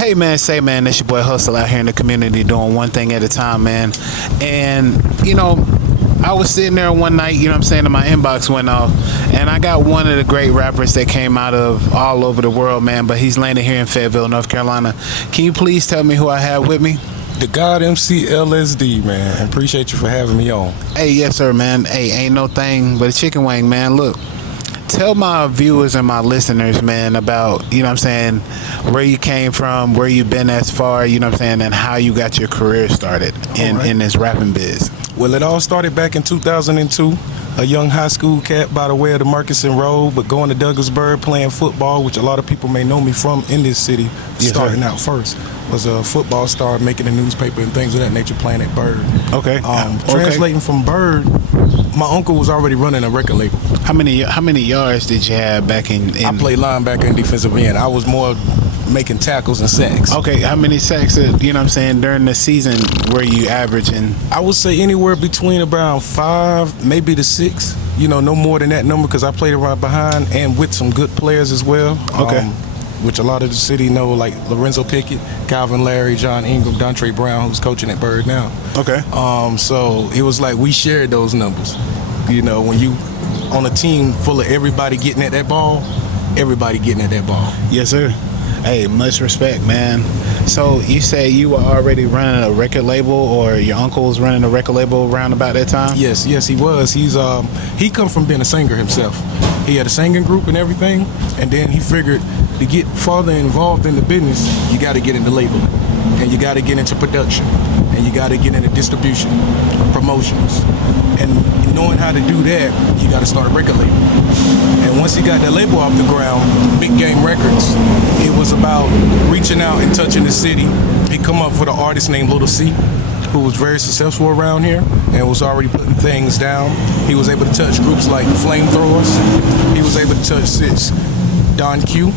Hey man, say man, it's your boy Hustle out here in the community doing one thing at a time, man. And I was sitting there one night, and my inbox went off, and I got one of the great rappers that came out of all over the world, man, but he's landed here in Fayetteville, North Carolina. Can you please tell me who I have with me? The God MC LSD, man. Appreciate you for having me on. Hey, yes sir, man. Hey, ain't no thing but a chicken wing, man. Look, tell my viewers and my listeners, man, about, where you came from, where you've been as far, and how you got your career started in this rapping biz. Well, it all started back in 2002. A young high school cat by the way of the Murchison Road, but going to Douglasburg playing football, which a lot of people may know me from in this city, starting out first. Was a football star, making a newspaper and things of that nature, playing at Bird. Okay. Translating from Bird, my uncle was already running a record label. How many yards did you have back in? I played linebacker and defensive end. I was more making tackles and sacks. Okay, how many sacks, during the season were you averaging? I would say anywhere between around 5, maybe to 6. No more than that number because I played around behind and with some good players as well. Okay. Which a lot of the city know, like Lorenzo Pickett, Calvin Larry, John Ingram, Dontre Brown, who's coaching at Bird now. Okay. So it was like we shared those numbers. When you on a team full of everybody getting at that ball, everybody getting at that ball. Yes, sir. Hey, much respect, man. So you say you were already running a record label, or your uncle was running a record label around about that time? Yes, he was. He come from being a singer himself. He had a singing group and everything, and then he figured to get farther involved in the business, you got to get into labeling, and you got to get into production, and you got to get into distribution, promotions, and knowing how to do that, you got to start a record label. And once he got that label off the ground, Big Game Records, it was about reaching out and touching the city. He come up with an artist named Little C, who was very successful around here and was already putting things down. He was able to touch groups like the Flamethrowers. He was able to touch Don Q.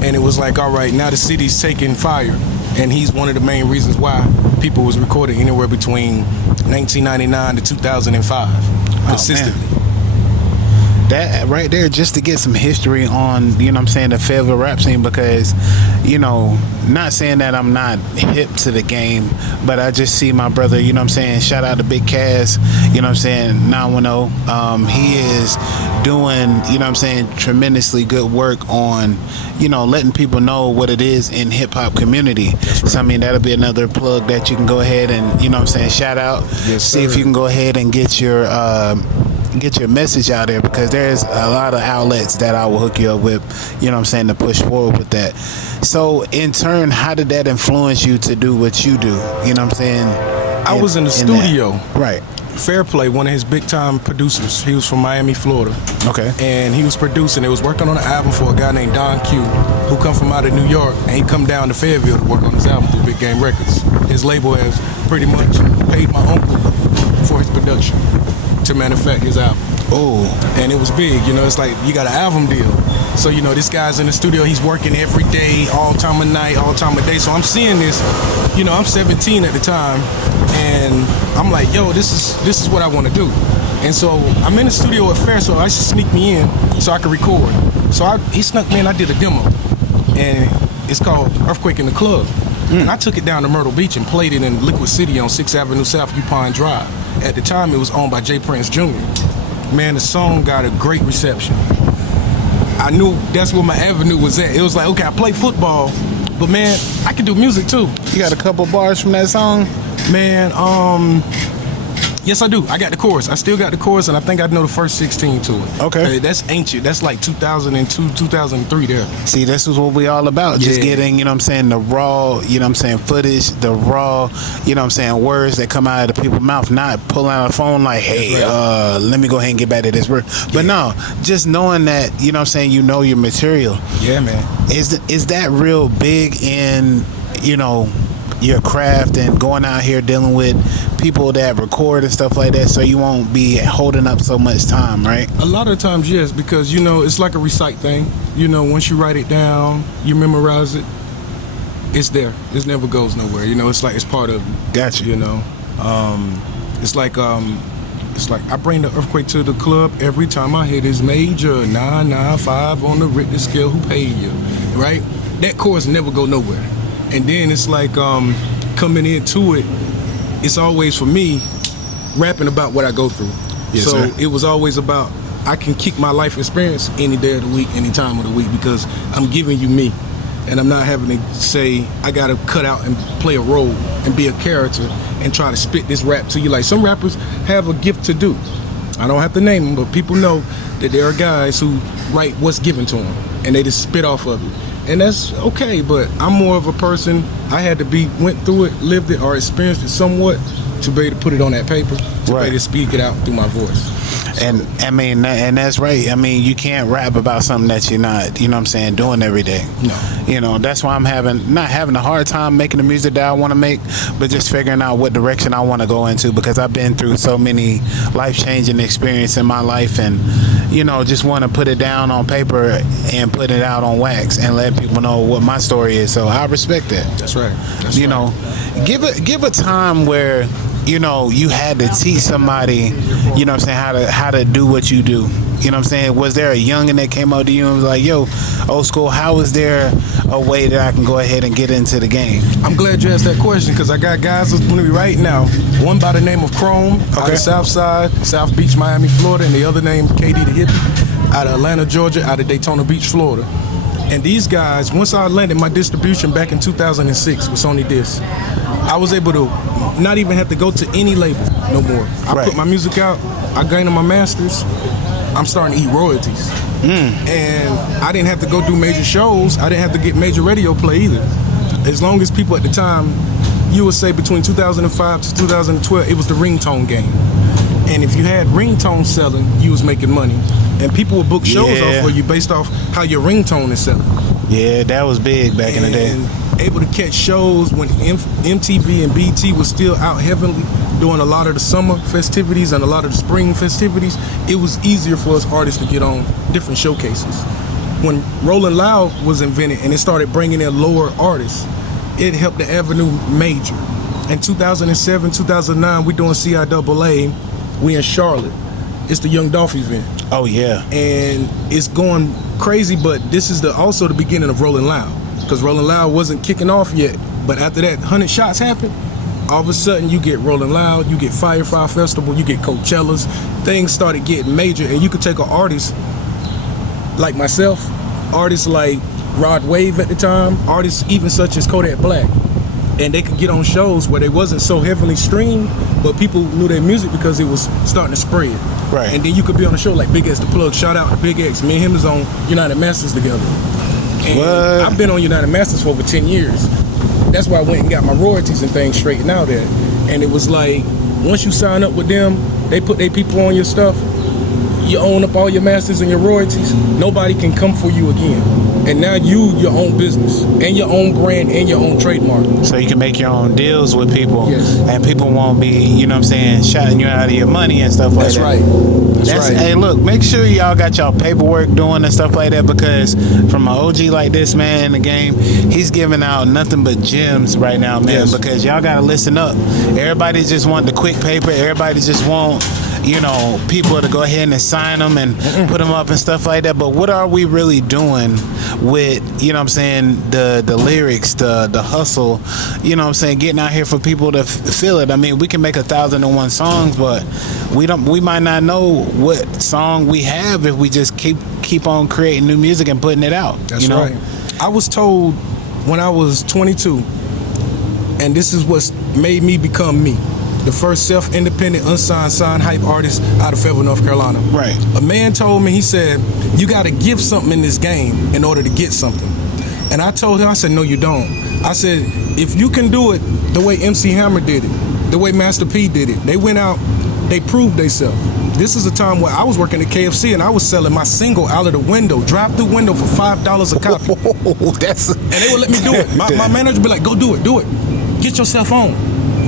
And it was like, all right, now the city's taking fire. And he's one of the main reasons why people was recording anywhere between 1999 to 2005 consistently. Man. That right there, just to get some history on, the Fayetteville rap scene, because, not saying that I'm not hip to the game, but I just see my brother, shout out to Big Cass, 910. He is doing, tremendously good work on, letting people know what it is in hip hop community. Right. So, that'll be another plug that you can go ahead and, shout out. Yes, see if you can go ahead and get your message out there, because there's a lot of outlets that I will hook you up with, to push forward with that. So in turn, how did that influence you to do what you do? I was in the studio. Right. Fairplay, one of his big time producers, he was from Miami, Florida. Okay. And he was producing, it was working on an album for a guy named Don Q, who come from out of New York, and he come down to Fayetteville to work on his album through Big Game Records. His label has pretty much paid my uncle for his production to manufacture his album. Oh. And it was big, it's like you got an album deal. So, this guy's in the studio, he's working every day, all time of night, all time of day. So I'm seeing this, I'm 17 at the time, and I'm like, yo, this is what I want to do. And so I'm in the studio at Fair, so I used to sneak me in so I could record. So he snuck me in, I did a demo, and it's called Earthquake in the Club. And I took it down to Myrtle Beach and played it in Liquid City on 6th Avenue South, Upon Drive. At the time, it was owned by Jay Prince Jr. Man, the song got a great reception. I knew that's where my avenue was at. It was like, okay, I play football, but man, I can do music too. You got a couple bars from that song? Man, yes, I do. I got the chorus. I still got the chorus, and I think I know the first 16 to it. Okay. That's ancient. That's like 2002, 2003 there. See, this is what we all about. Just getting, the raw, footage, the raw, words that come out of the people's mouth, not pulling out a phone like, hey, let me go ahead and get back to this word. But no, just knowing that, you know your material. Yeah, man. Is that real big in, your craft and going out here dealing with people that record and stuff like that, so you won't be holding up so much time, right? A lot of times, yes, because it's like a recite thing. Once you write it down, you memorize it, it's there. It never goes nowhere. It's like it's part of you. Gotcha. It's like I bring the earthquake to the club every time I hit his major 995 on the Richter scale. Who paid you, right? That chorus never go nowhere. And then it's like coming into it, it's always for me rapping about what I go through. Yes, so sir. it was always about, I can kick my life experience any day of the week, any time of the week, because I'm giving you me. And I'm not having to say, I gotta cut out and play a role and be a character and try to spit this rap to you. Like some rappers have a gift to do. I don't have to name them, but people know that there are guys who write what's given to them and they just spit off of it. And that's okay, but I'm more of a person, I had to went through it, lived it, or experienced it somewhat to be able to put it on that paper, to be able to speak it out through my voice. And I mean, and that's right. I mean, you can't rap about something that you're not, you know what I'm saying, doing every day. No. You know, that's why I'm not having a hard time making the music that I want to make, but just figuring out what direction I want to go into, because I've been through so many life-changing experiences in my life, and, you know, just want to put it down on paper and put it out on wax and let people know what my story is. So I respect that. That's right. You know, give a time where, you know, you had to teach somebody, you know what I'm saying, how to do what you do. You know what I'm saying? Was there a youngin that came up to you and was like, yo, old school, how is there a way that I can go ahead and get into the game? I'm glad you asked that question, because I got guys that's going to be right now. One by the name of Chrome, out of South Side, South Beach, Miami, Florida, and the other name, KD the Hippie, out of Atlanta, Georgia, out of Daytona Beach, Florida. And these guys, once I landed my distribution back in 2006 with Sony Disc, I was able to not even have to go to any label no more. I put my music out, I gained my masters, I'm starting to eat royalties. And I didn't have to go do major shows, I didn't have to get major radio play either. As long as people at the time, you would say between 2005 to 2012, it was the ringtone game. And if you had ringtone selling, you was making money. And people would book shows off of you based off how your ringtone is selling. Yeah, that was big back in the day. Able to catch shows when MTV and BT was still out heavily doing a lot of the summer festivities and a lot of the spring festivities. It was easier for us artists to get on different showcases. When Rolling Loud was invented and it started bringing in lower artists, it helped the avenue major. In 2007, 2009, we doing CIAA. We in Charlotte. It's the Young Dolph event. Oh yeah. And it's going crazy, but this is also the beginning of Rolling Loud, because Rolling Loud wasn't kicking off yet. But after that 100 shots happened, all of a sudden you get Rolling Loud, you get Firefly Festival, you get Coachellas. Things started getting major, and you could take an artist like myself, artists like Rod Wave at the time, artists even such as Kodak Black, and they could get on shows where they wasn't so heavily streamed, but people knew their music because it was starting to spread. Right. And then you could be on a show like Big X The Plug. Shout out to Big X. Me and him is on United Masters together. And I've been on United Masters for over 10 years. That's why I went and got my royalties and things straightened out there. And it was like, once you sign up with them, they put their people on your stuff, you own up all your masters and your royalties, nobody can come for you again. And now your own business and your own brand and your own trademark. So you can make your own deals with people. Yes. And people won't be, you know what I'm saying, shouting you out of your money and stuff like That's that. Right. That's right. Hey, look, make sure y'all got y'all paperwork doing and stuff like that, because from an OG like this, man, in the game, he's giving out nothing but gems right now, man, because y'all got to listen up. Everybody just want the quick paper. Everybody just want, you know, people to go ahead and sign them and put them up and stuff like that. But what are we really doing with, you know what I'm saying, the lyrics, the hustle, you know what I'm saying, getting out here for people to feel it? I mean, we can make 1,001 songs, but we might not know what song we have if we just keep on creating new music and putting it out. That's you know? right. I was told when I was 22, and this is what's made me become me, the first self-independent, unsigned, signed hype artist out of Fayetteville, North Carolina. Right. A man told me, he said, you got to give something in this game in order to get something. And I told him, I said, no, you don't. I said, if you can do it the way MC Hammer did it, the way Master P did it, they went out, they proved themselves. This is a time where I was working at KFC and I was selling my single out of the window, drive-through window for $5 a copy. And they would let me do it. My manager would be like, go do it. Get yourself on.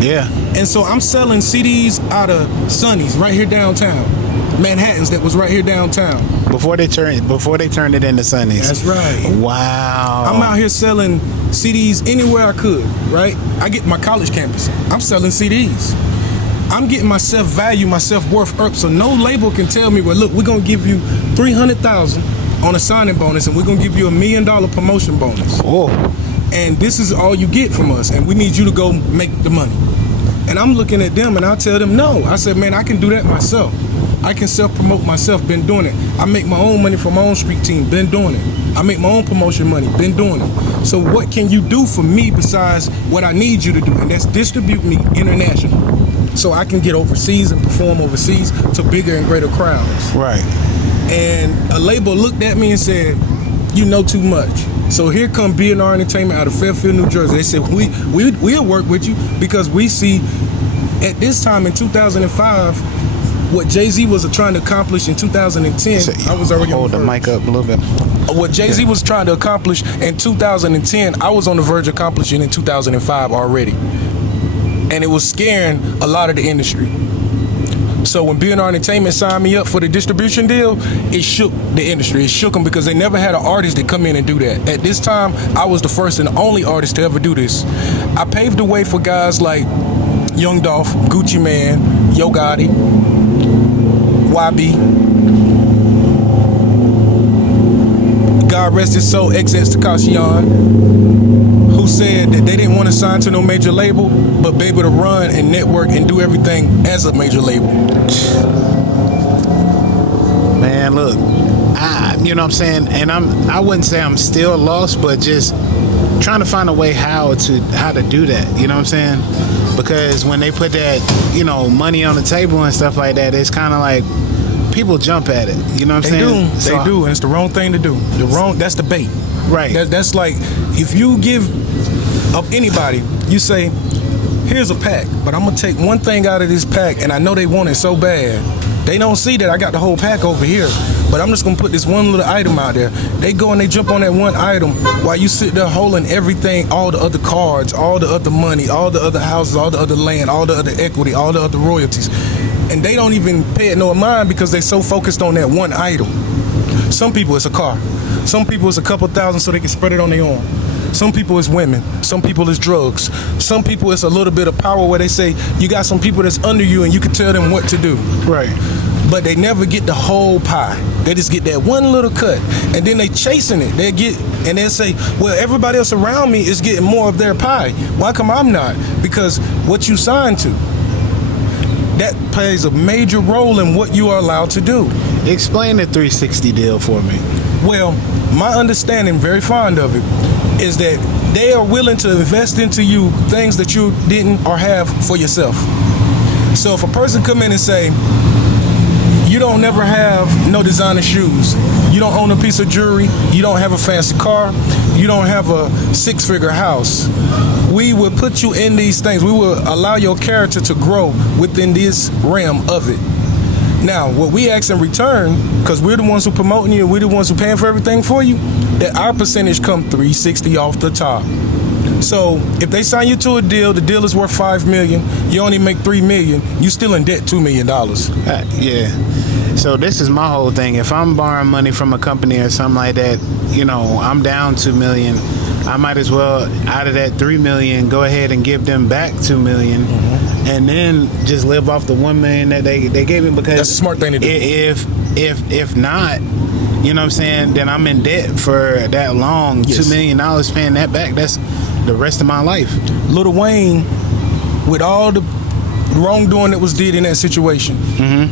Yeah. And so I'm selling CDs out of Sonny's right here downtown, Manhattan's that was right here downtown. Before they turned it into Sundays. That's right. Wow. I'm out here selling CDs anywhere I could, right? I get my college campus. I'm selling CDs. I'm getting my self-value, my self-worth up, so no label can tell me, well, look, we're gonna give you $300,000 on a signing bonus, and we're gonna give you $1 million promotion bonus. Oh. and this is all you get from us, and we need you to go make the money. And I'm looking at them, and I tell them no. I said, man, I can do that myself. I can self-promote myself, been doing it. I make my own money from my own street team, been doing it. I make my own promotion money, been doing it. So what can you do for me besides what I need you to do? And that's distribute me international, so I can get overseas and perform overseas to bigger and greater crowds. Right. And a label looked at me and said, you know too much. So here come B&R Entertainment out of Fairfield, New Jersey. They said, we'll work with you because we see at this time in 2005, what Jay-Z was trying to accomplish in 2010, I was already hold the mic up a little bit. What Jay-Z was trying to accomplish in 2010, I was on the verge of accomplishing in 2005 already. And it was scaring a lot of the industry. So when B&R Entertainment signed me up for the distribution deal, it shook the industry. It shook them because they never had an artist that come in and do that. At this time, I was the first and only artist to ever do this. I paved the way for guys like Young Dolph, Gucci Mane, Yo Gotti, YB, God rest his soul, XXXTentacion, who said that they didn't want to sign to no major label, but be able to run and network and do everything as a major label. Man, look, you know what I'm saying, and I wouldn't say I'm still lost, but just trying to find a way how to do that. You know what I'm saying? Because when they put that, money on the table and stuff like that, it's kind of like people jump at it. You know what I'm saying? They do, and it's the wrong thing to do. That's the bait. Right. That's like if you give up anybody, you say, here's a pack, but I'm gonna take one thing out of this pack, and I know they want it so bad. They don't see that I got the whole pack over here, but I'm just gonna put this one little item out there. They go and they jump on that one item while you sit there holding everything, all the other cards, all the other money, all the other houses, all the other land, all the other equity, all the other royalties. And they don't even pay it no mind because they're so focused on that one item. Some people it's a car. Some people it's a couple thousand so they can spread it on their arm. Some people it's women. Some people it's drugs. Some people it's a little bit of power where they say you got some people that's under you and you can tell them what to do. Right. But they never get the whole pie. They just get that one little cut, and then they chasing it. They'll say, well, everybody else around me is getting more of their pie. Why come I'm not? Because what you signed to, that plays a major role in what you are allowed to do. Explain the 360 deal for me. Well, my understanding, very fond of it, is that they are willing to invest into you things that you didn't or have for yourself. So if a person come in and say, you don't never have no designer shoes, you don't own a piece of jewelry, you don't have a fancy car, you don't have a six-figure house, we will put you in these things. We will allow your character to grow within this realm of it. Now, what we ask in return, because we're the ones who promoting you and we're the ones who paying for everything for you, that our percentage come 360 off the top. So if they sign you to a deal, the deal is worth $5 million, you only make $3 million, you still in debt $2 million. Yeah. So this is my whole thing. If I'm borrowing money from a company or something like that, I'm down $2 million. I might as well, out of that $3 million, go ahead and give them back $2 million, and then just live off the $1 million that they gave me. Because that's a smart thing to do. If not, you know what I'm saying, then I'm in debt for that long. Yes. $2 million paying that back. That's the rest of my life. Lil Wayne, with all the wrongdoing that was did in that situation,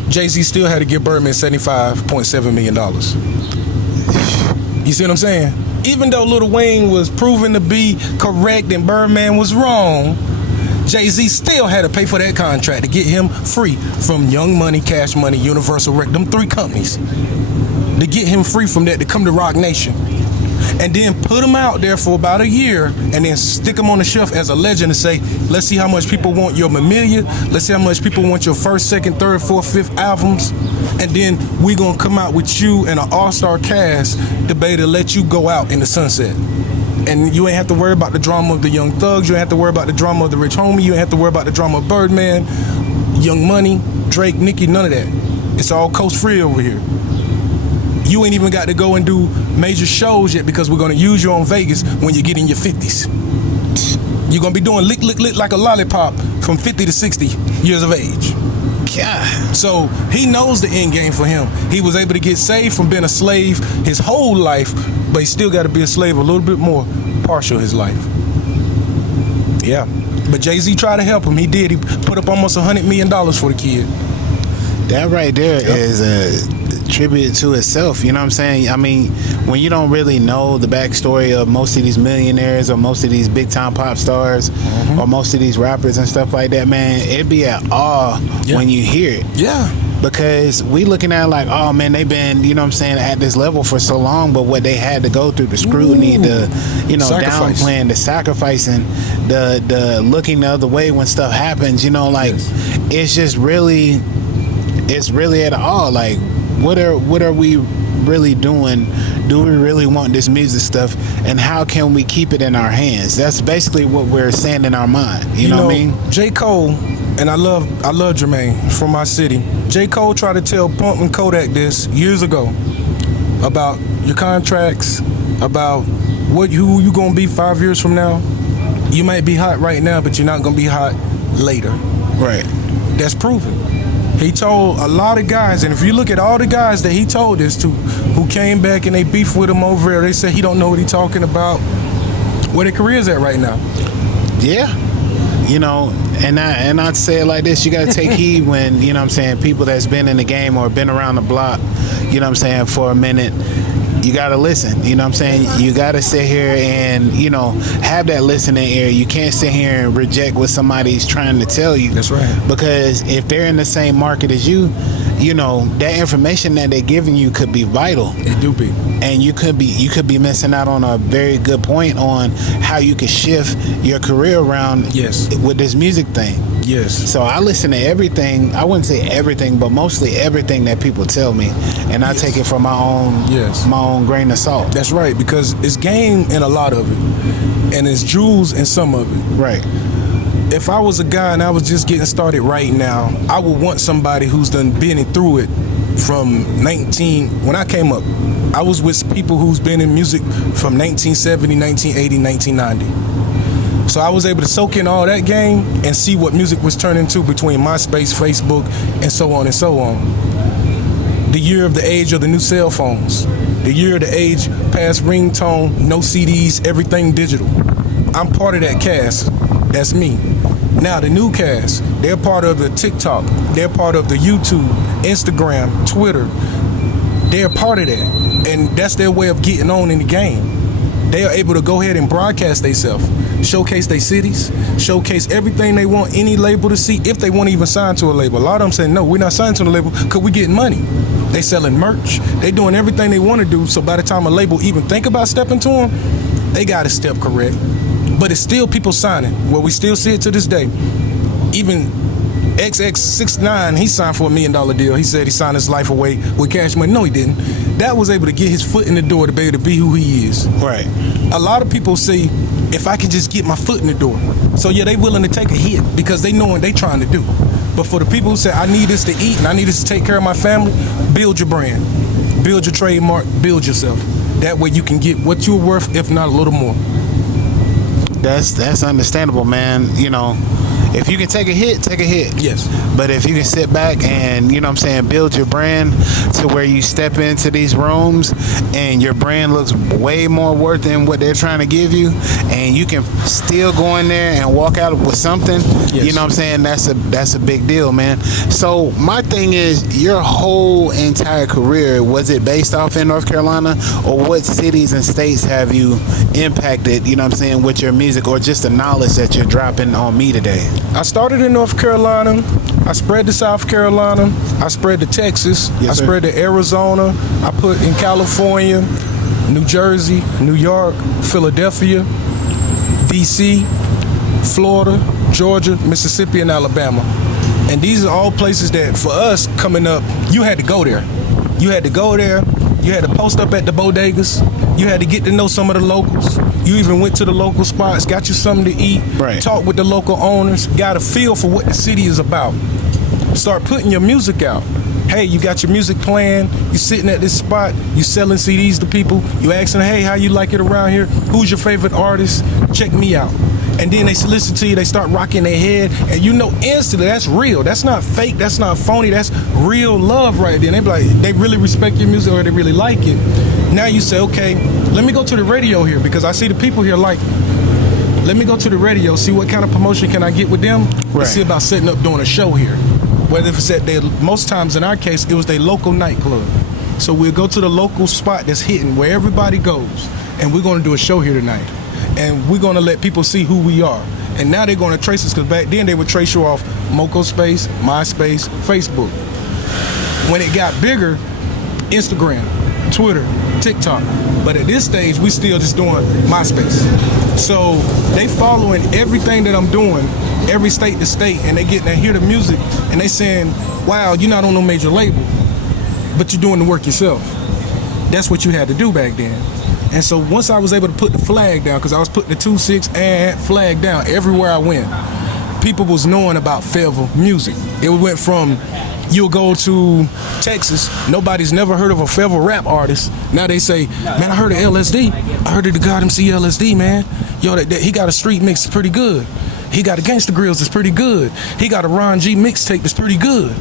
Jay-Z still had to give Birdman $75.7 million. You see what I'm saying? Even though Lil Wayne was proven to be correct and Birdman was wrong, Jay-Z still had to pay for that contract to get him free from Young Money, Cash Money, Universal Records, them three companies. To get him free from that, to come to Rock Nation. And then put him out there for about a year and then stick him on the shelf as a legend and say, let's see how much people want your Mammalia, let's see how much people want your first, second, third, fourth, fifth albums, and then we gonna come out with you and an all-star cast to be able to let you go out in the sunset. And you ain't have to worry about the drama of the Young Thugs, you ain't have to worry about the drama of the Rich Homie, you ain't have to worry about the drama of Birdman, Young Money, Drake, Nicki, none of that. It's all coast free over here. You ain't even got to go and do major shows yet because we're going to use you on Vegas when you get in your 50s. You're going to be doing lick like a lollipop from 50 to 60 years of age. God. So he knows the end game for him. He was able to get saved from being a slave his whole life, but he still got to be a slave a little bit more partial of his life. Yeah. But Jay-Z tried to help him. He did. He put up almost $100 million for the kid. That right there is a tribute to itself. You know what I'm saying? I mean, when you don't really know the backstory of most of these millionaires or most of these big time pop stars or most of these rappers and stuff like that, man, it'd be at awe when you hear it. Yeah. Because we looking at it like, oh man, they've been, you know what I'm saying, at this level for so long, but what they had to go through, the scrutiny, the, you know, downplaying, the sacrificing, the looking the other way when stuff happens, you know, like it's just really, it's really at all. Like, what are we really doing? Do we really want this music stuff, and how can we keep it in our hands? That's basically what we're saying in our mind. You know what I mean? J. Cole, and I love Jermaine from my city. J. Cole tried to tell Pump and Kodak this years ago about your contracts, about who you gonna be 5 years from now. You might be hot right now, but you're not gonna be hot later. Right. That's proven. He told a lot of guys, and if you look at all the guys that he told this to, who came back and they beef with him over there, they said he don't know what he's talking about. Where their career's at right now. Yeah. You know, and I'd say it like this, you gotta take heed when, you know what I'm saying, people that's been in the game or been around the block, you know what I'm saying, for a minute, you gotta listen, you know what I'm saying? You gotta sit here and, you know, have that listening ear. You can't sit here and reject what somebody's trying to tell you. That's right. Because if they're in the same market as you, you know, that information that they're giving you could be vital. It do be. And you could be missing out on a very good point on how you could shift your career around with this music thing. Yes. So I listen to everything. I wouldn't say everything, but mostly everything that people tell me, and I take it from my own grain of salt. That's right, because it's game in a lot of it, and it's jewels in some of it. Right. If I was a guy and I was just getting started right now, I would want somebody who's done been through it from when I came up. I was with people who's been in music from 1970, 1980, 1990. So I was able to soak in all that game and see what music was turning into between MySpace, Facebook, and so on and so on. The year of the age of the new cell phones. The year of the age past ringtone, no CDs, everything digital. I'm part of that cast. That's me. Now the new cast, they're part of the TikTok, they're part of the YouTube, Instagram, Twitter. They're part of that. And that's their way of getting on in the game. They are able to go ahead and broadcast themselves, showcase their cities, showcase everything they want any label to see, if they want to even sign to a label. A lot of them say, no, we're not signing to the label because we're getting money. They selling merch. They doing everything they want to do, so by the time a label even think about stepping to them, they got to step correct. But it's still people signing. Well, we still see it to this day. Even XX69, he signed for $1 million deal. He said he signed his life away with cash money. No, he didn't. That was able to get his foot in the door to be able to be who he is. Right. A lot of people say, if I can just get my foot in the door. So yeah, they willing to take a hit because they know what they trying to do. But for the people who say, I need this to eat and I need this to take care of my family, build your brand. Build your trademark, build yourself. That way you can get what you're worth, if not a little more. That's understandable, man. You know, if you can take a hit, take a hit. Yes. But if you can sit back and, you know what I'm saying, build your brand to where you step into these rooms and your brand looks way more worth than what they're trying to give you, and you can still go in there and walk out with something, you know what I'm saying, that's a big deal, man. So my thing is, your whole entire career, was it based off in North Carolina, or what cities and states have you impacted, you know what I'm saying, with your music, or just the knowledge that you're dropping on me today? I started in North Carolina. I spread to South Carolina. I spread to Texas. I spread to Arizona. I put in California, New Jersey, New York, Philadelphia, DC, Florida, Georgia, Mississippi, and Alabama. And these are all places that, for us coming up, you had to go there. You had to go there. You had to post up at the bodegas. You had to get to know some of the locals. You even went to the local spots, got you something to eat, talk with the local owners, got a feel for what the city is about. Start putting your music out. Hey, you got your music playing, you sitting at this spot, you selling CDs to people, you asking, hey, how you like it around here? Who's your favorite artist? Check me out. And then they listen to you, they start rocking their head, and you know instantly that's real. That's not fake, that's not phony, that's real love right there. And they be like, they really respect your music or they really like it. Now you say, okay, let me go to the radio here because I see the people here like me. Let me go to the radio, see what kind of promotion can I get with them. Let's see about setting up doing a show here. Whether if it's at their, most times in our case, it was their local nightclub. So we'll go to the local spot that's hitting where everybody goes, and we're going to do a show here tonight. And we're going to let people see who we are. And now they're going to trace us, because back then they would trace you off Moco Space, MySpace, Facebook. When it got bigger, Instagram, Twitter, TikTok. But at this stage, we still just doing MySpace. So they following everything that I'm doing, every state to state, and they hear the music, and they saying, wow, you're not on no major label, but you're doing the work yourself. That's what you had to do back then. And so once I was able to put the flag down, because I was putting the 2-6 and flag down everywhere I went, people was knowing about Fayetteville music. It went from, you'll go to Texas, nobody's never heard of a Fayetteville rap artist. Now they say, man, I heard of LSD. I heard of the God MC LSD, man. Yo, he got a street mix that's pretty good. He got a Gangsta Grills that's pretty good. He got a Ron G mixtape that's pretty good.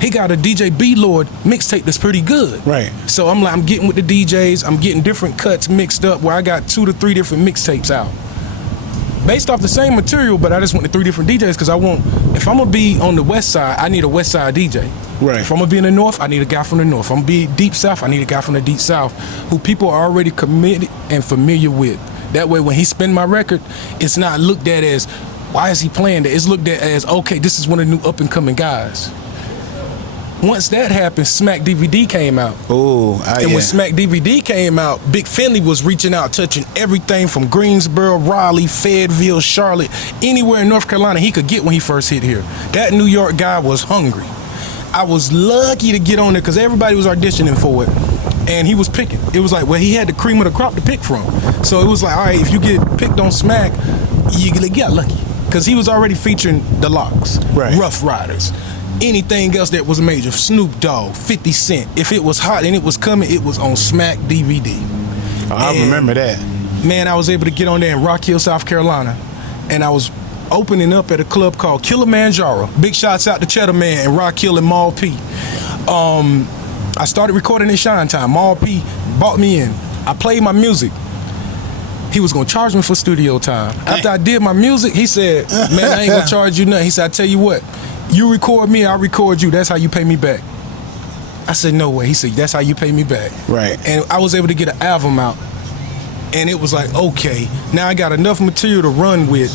He got a DJ B-Lord mixtape that's pretty good. Right. So I'm like, I'm getting with the DJs, I'm getting different cuts mixed up where I got 2 to 3 different mixtapes out. Based off the same material, but I just went to 3 different DJs because if I'm gonna be on the west side, I need a west side DJ. Right. If I'm gonna be in the north, I need a guy from the north. If I'm gonna be deep south, I need a guy from the deep south who people are already committed and familiar with. That way, when he spin my record, it's not looked at as, why is he playing that? It's looked at as, okay, this is one of the new up and coming guys. Once that happened, Smack DVD came out. And when Smack DVD came out, Big Finley was reaching out, touching everything from Greensboro, Raleigh, Fayetteville, Charlotte, anywhere in North Carolina he could get when he first hit here. That New York guy was hungry. I was lucky to get on there because everybody was auditioning for it. And he was picking. It was like, well, he had the cream of the crop to pick from. So it was like, all right, if you get picked on Smack, you got lucky. Because he was already featuring the Locks, Rough Riders, anything else that was major, Snoop Dogg, 50 Cent. If it was hot and it was coming, it was on Smack DVD. I remember that. Man, I was able to get on there in Rock Hill, South Carolina, and I was opening up at a club called Kilimanjaro. Big shots out to Cheddar Man and Rock Hill and Maul P. I started recording in Shine Time. Maul P bought me in. I played my music. He was gonna charge me for studio time. After I did my music, he said, man, I ain't gonna charge you nothing. He said, I tell you what, you record me, I record you. That's how you pay me back. I said, no way. He said, that's how you pay me back. Right. And I was able to get an album out. And it was like, okay, now I got enough material to run with.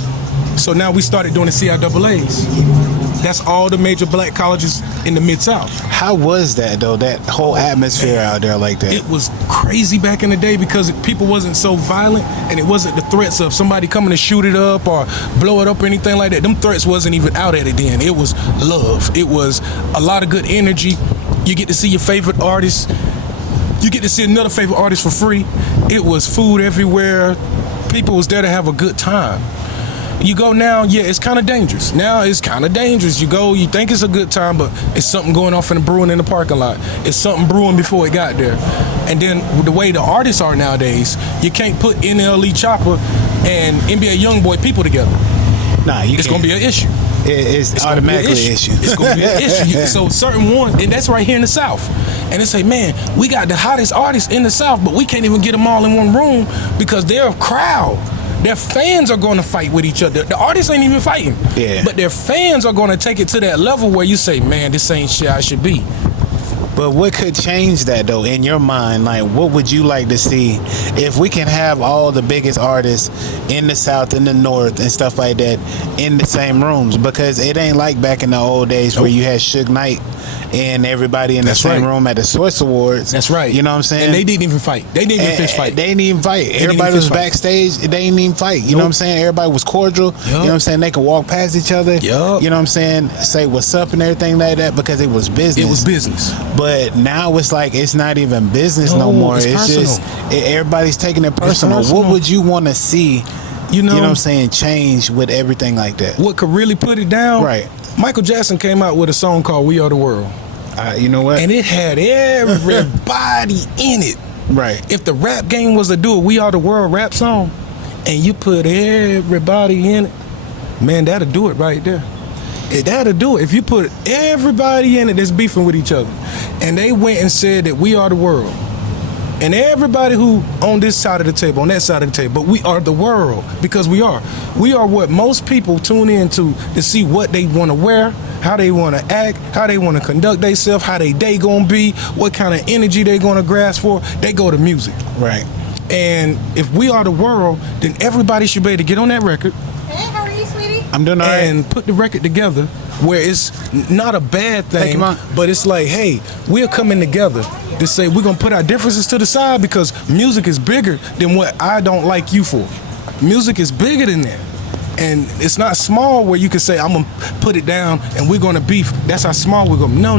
So now we started doing the CIAAs. That's all the major black colleges in the Mid-South. How was that, though, that whole atmosphere out there like that? It was crazy back in the day because people wasn't so violent, and it wasn't the threats of somebody coming to shoot it up or blow it up or anything like that. Them threats wasn't even out at it then. It was love. It was a lot of good energy. You get to see your favorite artist. You get to see another favorite artist for free. It was food everywhere. People was there to have a good time. You go now, yeah, it's kind of dangerous. Now it's kind of dangerous. You go, you think it's a good time, but it's something going off in the brewing in the parking lot. It's something brewing before it got there. And then the way the artists are nowadays, you can't put NLE Chopper and NBA Youngboy people together. Nah, it's going to be an issue. It's automatically an issue. It's going to be an issue. So certain ones, and that's right here in the South. And they say, man, we got the hottest artists in the South, but we can't even get them all in one room because they're a crowd. Their fans are going to fight with each other. The artists ain't even fighting. Yeah. But their fans are going to take it to that level where you say, man, this ain't shit I should be. But what could change that, though, in your mind? Like, what would you like to see if we can have all the biggest artists in the South, in the North, and stuff like that in the same rooms? Because it ain't like back in the old days where you had Suge Knight and everybody in the same room at the Source Awards. That's right. You know what I'm saying? And they didn't even fight. They didn't even fist fight. They didn't even fight. Everybody was backstage. They didn't even fight. You know what I'm saying? Everybody was cordial. You know what I'm saying? They could walk past each other. You know what I'm saying? Say what's up and everything like that because it was business. It was business. But now it's like it's not even business no more. It's just everybody's taking it personal. What would you want to see? You know what I'm saying? Change with everything like that. What could really put it down? Right. Michael Jackson came out with a song called "We Are the World." You know what? And it had everybody in it. Right. If the rap game was to do a "We Are the World" rap song, and you put everybody in it, man, that'll do it right there. That'll do it. If you put everybody in it that's beefing with each other, and they went and said that we are the world, and everybody who on this side of the table, on that side of the table, but we are the world, because we are what most people tune into to see what they want to wear, how they want to act, how they want to conduct themselves, how they day gonna be, what kind of energy they gonna grasp for. They go to music. Right. And if we are the world, then everybody should be able to get on that record. Hey, how are you, sweetie? I'm doing all right. And put the record together where it's not a bad thing, but it's like, hey, we're coming together to say we're going to put our differences to the side, because music is bigger than what I don't like you for. Music is bigger than that. And it's not small where you can say, I'm going to put it down and we're going to beef. That's how small we're going to be. No.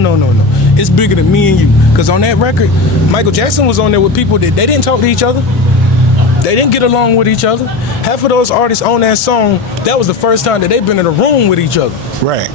It's bigger than me and you. Because on that record, Michael Jackson was on there with people that they didn't talk to each other. They didn't get along with each other. Half of those artists on that song, that was the first time that they've been in a room with each other. Right.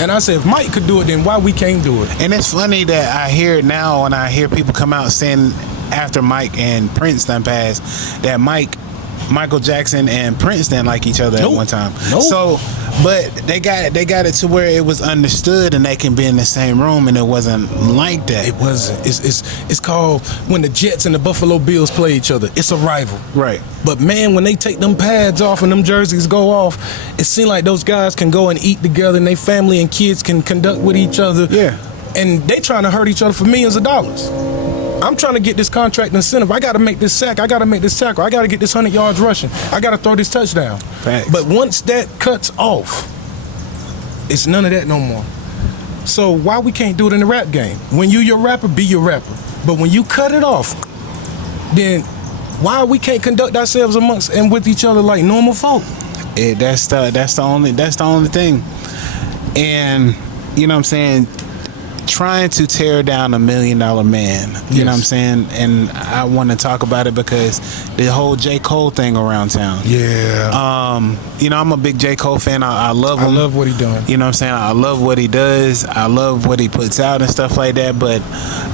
And I said, if Mike could do it, then why we can't do it? And it's funny that I hear it now, and I hear people come out saying after Mike and Prince done passed that Michael Jackson and Prince didn't like each other at one time. So, but they got it to where it was understood, and they can be in the same room, and it wasn't like that. It wasn't. It's called when the Jets and the Buffalo Bills play each other. It's a rival. Right. But man, when they take them pads off and them jerseys go off, it seems like those guys can go and eat together, and their family and kids can conduct with each other. Yeah. And they trying to hurt each other for millions of dollars. I'm trying to get this contract incentive. I got to make this sack. I got to make this tackle. I got to get this 100 yards rushing. I got to throw this touchdown. Facts. But once that cuts off, it's none of that no more. So why we can't do it in the rap game? When you your rapper, be your rapper. But when you cut it off, then why we can't conduct ourselves amongst and with each other like normal folk? That's the only thing. And you know what I'm saying, trying to tear down $1 Million Man, you know what I'm saying? And I want to talk about it because the whole J. Cole thing around town. Yeah. You know, I'm a big J. Cole fan. I love him. I love what he doing. You know what I'm saying? I love what he does. I love what he puts out and stuff like that. But,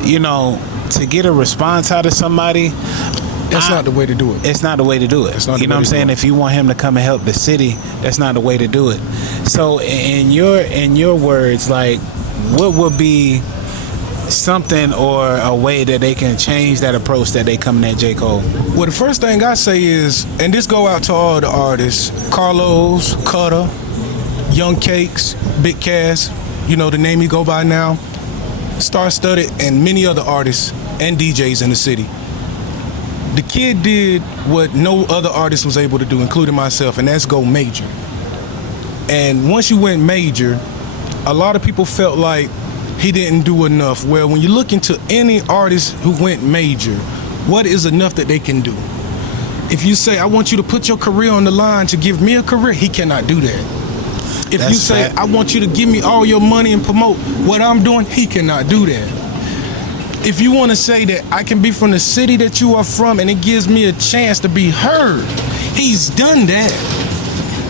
you know, to get a response out of somebody, that's not the way to do it. It's not the way to do it. You know what I'm saying? If you want him to come and help the city, that's not the way to do it. So in your words, like, what would be something or a way that they can change that approach that they coming at J. Cole? Well, the first thing I say is, and this go out to all the artists, Carlos, Cutter, Young Cakes, Big Cass, you know the name he go by now, Star Studded, and many other artists and DJs in the city. The kid did what no other artist was able to do, including myself, and that's go major. And once you went major, a lot of people felt like he didn't do enough. Well, when you look into any artist who went major, what is enough that they can do? If you say, I want you to put your career on the line to give me a career, he cannot do that. If you say, I want you to give me all your money and promote what I'm doing, he cannot do that. If you want to say that I can be from the city that you are from and it gives me a chance to be heard, he's done that.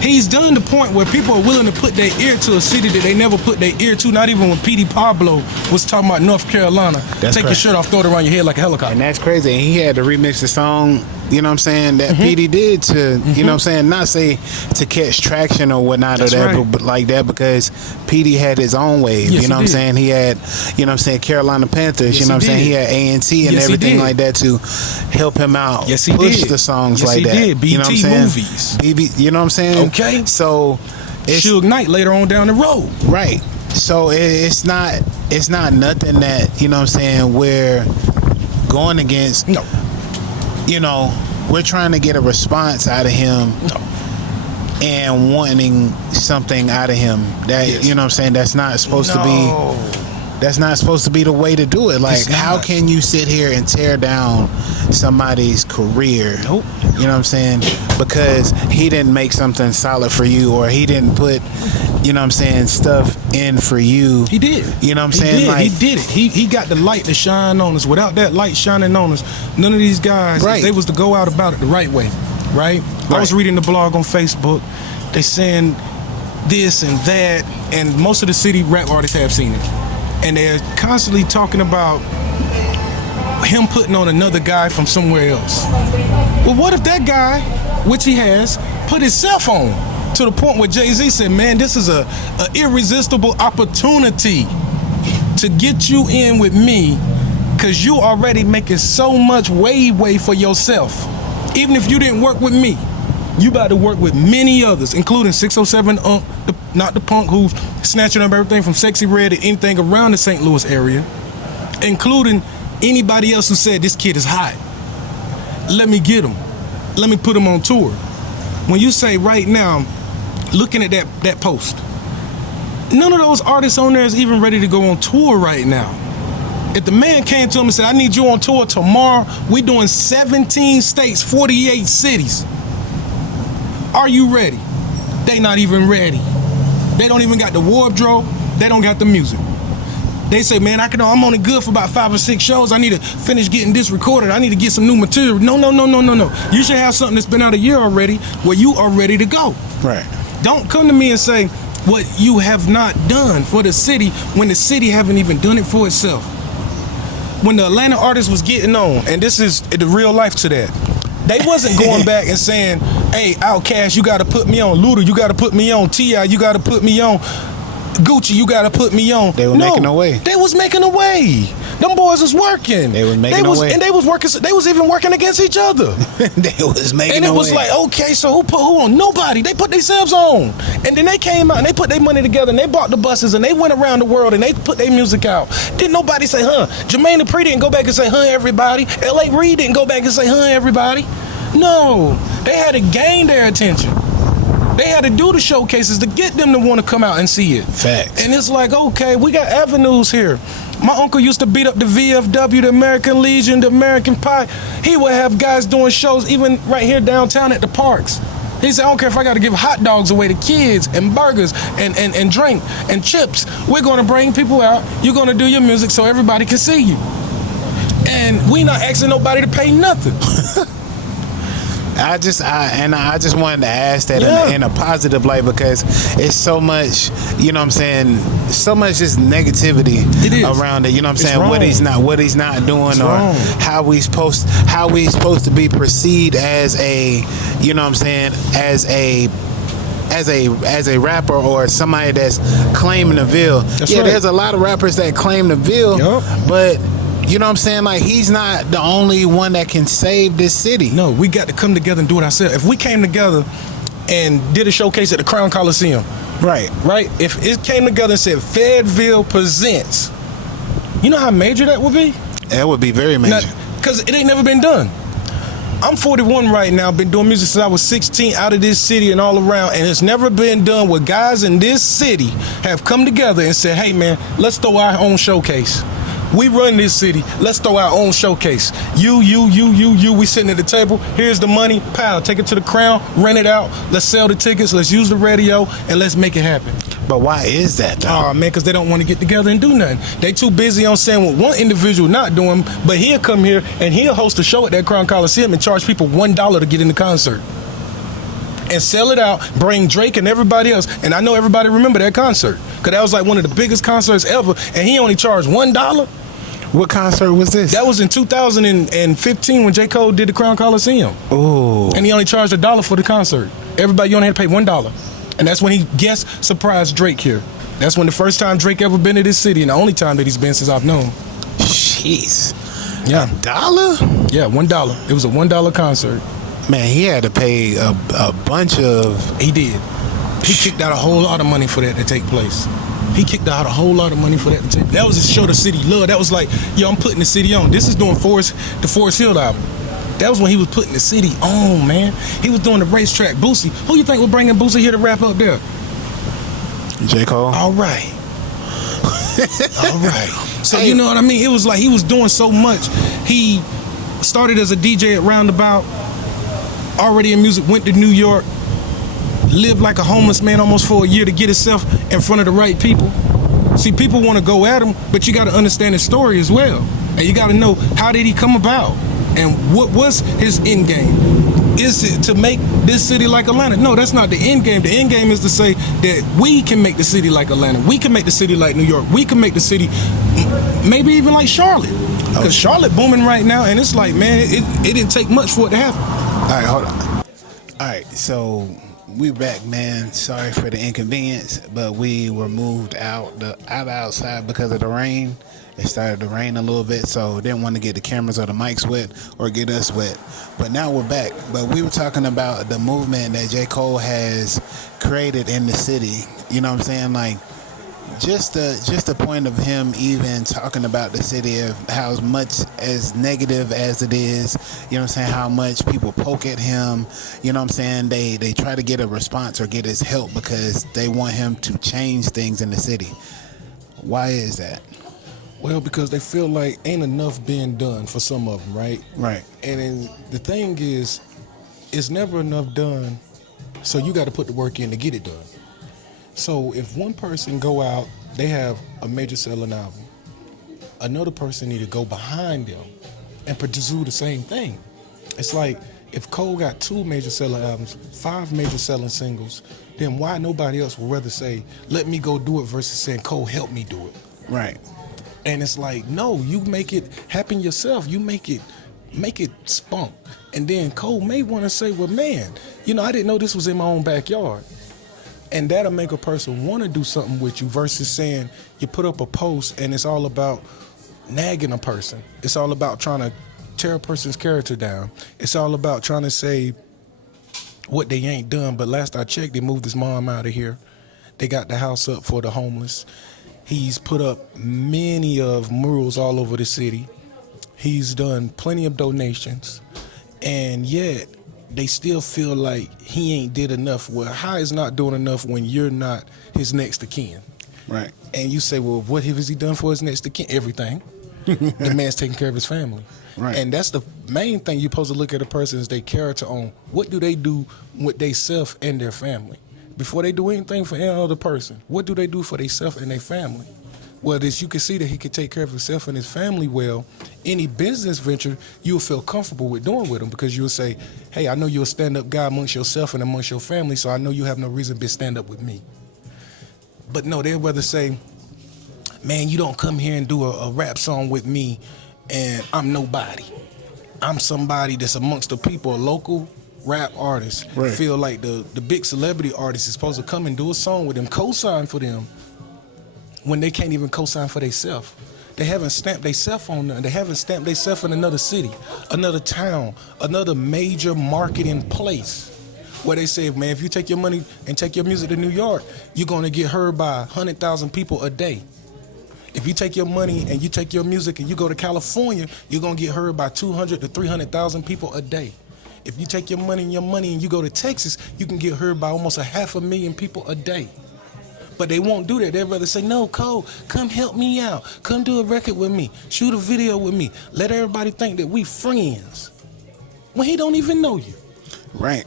He's done the point where people are willing to put their ear to a city that they never put their ear to, not even when P.D. Pablo was talking about North Carolina. Take your shirt off, throw it around your head like a helicopter. And that's crazy. And he had to remix the song, you know what I'm saying, that P.D. did to, you know what I'm saying, not say to catch traction or whatnot or whatever, but like that, because P.D. had his own wave, you know what I'm saying? He had, you know what I'm saying, Carolina Panthers, you know what I'm saying? He had A&T and everything like that to help him out, push the songs like that. Yes, he did. You know what I'm saying? Movies. BB, you know what I'm saying? Okay. So it's Suge Knight later on down the road. Right. So it's not nothing that, you know what I'm saying, we're going against. No. You know, we're trying to get a response out of him and wanting something out of him that, you know what I'm saying, that's not supposed to be. That's not supposed to be the way to do it. Like, how can you sit here and tear down somebody's career? Nope. You know what I'm saying? Because he didn't make something solid for you, or he didn't put, you know what I'm saying, stuff in for you. He did. You know what I'm saying? Like, he did it. He got the light to shine on us. Without that light shining on us, none of these guys, if they was to go out about it the right way, right? I was reading the blog on Facebook. They saying this and that, and most of the city rap artists have seen it. And they're constantly talking about him putting on another guy from somewhere else. Well, what if that guy, which he has, put his cell phone to the point where Jay-Z said, man, this is a irresistible opportunity to get you in with me, because you already making so much way for yourself. Even if you didn't work with me, you about to work with many others, including 607 not the punk who's snatching up everything from Sexy Red and anything around the St. Louis area, including anybody else who said this kid is hot. Let me get him. Let me put him on tour. When you say right now, looking at that post, none of those artists on there is even ready to go on tour right now. If the man came to him and said, I need you on tour tomorrow, we doing 17 states, 48 cities. Are you ready? They not even ready. They don't even got the wardrobe. They don't got the music. They say, man, I'm only good for about 5 or 6 shows. I need to finish getting this recorded. I need to get some new material. No. You should have something that's been out a year already where you are ready to go. Right. Don't come to me and say what you have not done for the city when the city haven't even done it for itself. When the Atlanta artist was getting on, and this is the real life to that, they wasn't going back and saying, hey, Outkast, you got to put me on. Luda, you got to put me on. T.I., you got to put me on. Gucci, you got to put me on. They were making a way. They was making a way. Them boys was working. They was making a way. And they was working. They was even working against each other. They was making a way. And it was like, okay, so who put who on? Nobody. They put themselves on. And then they came out and they put their money together and they bought the buses and they went around the world and they put their music out. Didn't nobody say, Jermaine Dupri didn't go back and say, everybody. L.A. Reid didn't go back and say, everybody. No. They had to gain their attention. They had to do the showcases to get them to want to come out and see it. Facts. And it's like, okay, we got avenues here. My uncle used to beat up the VFW, the American Legion, the American Pie. He would have guys doing shows even right here downtown at the parks. He said, I don't care if I got to give hot dogs away to kids and burgers and drink and chips. We're going to bring people out. You're going to do your music so everybody can see you. And we not asking nobody to pay nothing. I just wanted to ask that in a positive light, because it's so much, you know what I'm saying, so much just negativity around it, you know what I'm saying, what he's not doing, or how we supposed to be perceived as a, you know what I'm saying, as a rapper or somebody that's claiming the Ville. There's a lot of rappers that claim the Ville, but you know what I'm saying? Like, he's not the only one that can save this city. No, we got to come together and do it ourselves. If we came together and did a showcase at the Crown Coliseum, right? If it came together and said Fayetteville presents, you know how major that would be? That would be very major. Because it ain't never been done. I'm 41 right now, been doing music since I was 16, out of this city and all around, and it's never been done where guys in this city have come together and said, hey man, let's throw our own showcase. We run this city. Let's throw our own showcase. You. We sitting at the table. Here's the money. Pow. Take it to the Crown. Rent it out. Let's sell the tickets. Let's use the radio, and let's make it happen. But why is that, though? Oh, man, because they don't want to get together and do nothing. They too busy on saying what one individual not doing, but he'll come here and he'll host a show at that Crown Coliseum and charge people $1 to get in the concert. And sell it out, bring Drake and everybody else. And I know everybody remember that concert, because that was like one of the biggest concerts ever, and he only charged $1. What concert was this? That was in 2015 when J. Cole did the Crown Coliseum. Oh. And he only charged $1 for the concert. Everybody, you only had to pay $1. And that's when he guest surprised Drake here. That's when the first time Drake ever been to this city, and the only time that he's been since I've known. Jeez. Yeah. $1? Yeah, $1. It was a $1 concert. Man, he had to pay a bunch of... He did. He kicked out a whole lot of money for that to take place. He kicked out a whole lot of money for that to take. That was to show the city love. That was like, yo, I'm putting the city on. This is doing the Forest Hill album. That was when he was putting the city on, man. He was doing the racetrack. Boosie. Who you think was bringing Boosie here to rap up there? J. Cole. All right. All right. So you know what I mean? It was like he was doing so much. He started as a DJ at Roundabout, already in music, went to New York, lived like a homeless man almost for a year to get himself in front of the right people. See, people want to go at him, but you got to understand his story as well. And you got to know, how did he come about? And what was his end game? Is it to make this city like Atlanta? No, that's not the end game. The end game is to say that we can make the city like Atlanta. We can make the city like New York. We can make the city maybe even like Charlotte. Because Charlotte booming right now, and it's like, man, it didn't take much for it to happen. All right, hold on. All right, so we back, man. Sorry for the inconvenience, but we were moved outside because of the rain. It started to rain a little bit, so didn't want to get the cameras or the mics wet or get us wet. But now we're back. But we were talking about the movement that J. Cole has created in the city. You know what I'm saying? Like, just the point of him even talking about the city, of how much as negative as it is, you know what I'm saying, how much people poke at him, you know what I'm saying, they try to get a response or get his help because they want him to change things in the city. Why is that? Well, because they feel like ain't enough being done for some of them, right? Right. And then the thing is, it's never enough done, so you got to put the work in to get it done. So if one person go out, they have a major selling album, another person need to go behind them and pursue the same thing. It's like if Cole got 2 major selling albums, 5 major selling singles, then why nobody else would rather say, let me go do it versus saying, Cole, help me do it. Right. And it's like, no, you make it happen yourself. You make it spunk. And then Cole may want to say, well, man, I didn't know this was in my own backyard. And that'll make a person want to do something with you versus saying you put up a post and it's all about nagging a person. It's all about trying to tear a person's character down. It's all about trying to say what they ain't done. But last I checked, they moved his mom out of here. They got the house up for the homeless. He's put up many of murals all over the city. He's done plenty of donations. And yet, they still feel like he ain't did enough. Well, how is not doing enough when you're not his next of kin? Right. And you say, well, what has he done for his next of kin? Everything. The man's taking care of his family. Right. And that's the main thing you're supposed to look at a person is their character on. What do they do with their self and their family? Before they do anything for any other person, what do they do for themselves and their family? Well, this you can see that he can take care of himself and his family well. Any business venture, you'll feel comfortable with doing with him because you'll say, hey, I know you're a stand-up guy amongst yourself and amongst your family, so I know you have no reason to be stand-up with me. But no, they'd rather say, man, you don't come here and do a rap song with me and I'm nobody. I'm somebody that's amongst the people, a local rap artist. Right. Feel like the big celebrity artist is supposed to come and do a song with them, co-sign for them, when they can't even co-sign for themselves. They haven't stamped themselves on nothing. They haven't stamped themselves in another city, another town, another major marketing place where they say, man, if you take your money and take your music to New York, you're going to get heard by 100,000 people a day. If you take your money and you take your music and you go to California, you're going to get heard by 200 to 300,000 people a day. If you take your money and you go to Texas, you can get heard by almost 500,000 people a day. But they won't do that. They'd rather say, no, Cole, come help me out. Come do a record with me. Shoot a video with me. Let everybody think that we friends. When he don't even know you. Right.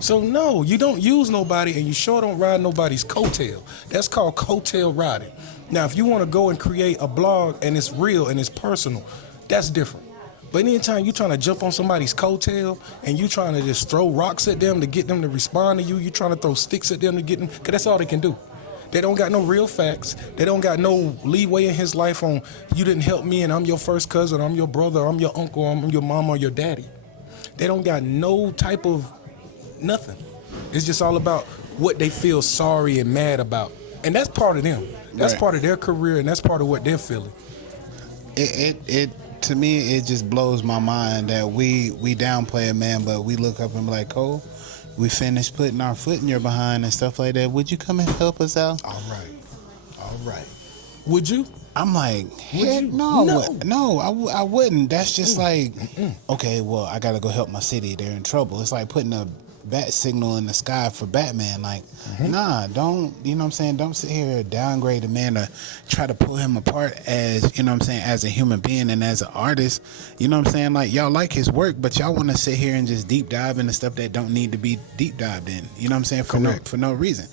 So no, you don't use nobody and you sure don't ride nobody's coattail. That's called coattail riding. Now, if you want to go and create a blog and it's real and it's personal, that's different. But anytime you're trying to jump on somebody's coattail and you trying to just throw rocks at them to get them to respond to you, you trying to throw sticks at them to get them, because that's all they can do. They don't got no real facts. They don't got no leeway in his life on, you didn't help me and I'm your first cousin, I'm your brother, I'm your uncle, I'm your mama or your daddy. They don't got no type of nothing. It's just all about what they feel sorry and mad about. And that's part of them. That's Right. part of their career and that's part of what they're feeling. It to me, it just blows my mind that we downplay a man, but we look up and be like, Cole, we finished putting our foot in your behind and stuff like that. Would you come and help us out? All right. Would you? I'm like, heck you? no, I wouldn't. That's just like, okay, well, I gotta go help my city. They're in trouble. It's like putting a bat signal in the sky for Batman. Like, nah, don't, you know what I'm saying? Don't sit here and downgrade the man or try to pull him apart as, you know what I'm saying, as a human being and as an artist. You know what I'm saying? Like, y'all like his work, but y'all want to sit here and just deep dive into stuff that don't need to be deep dived in. You know what I'm saying? For no reason.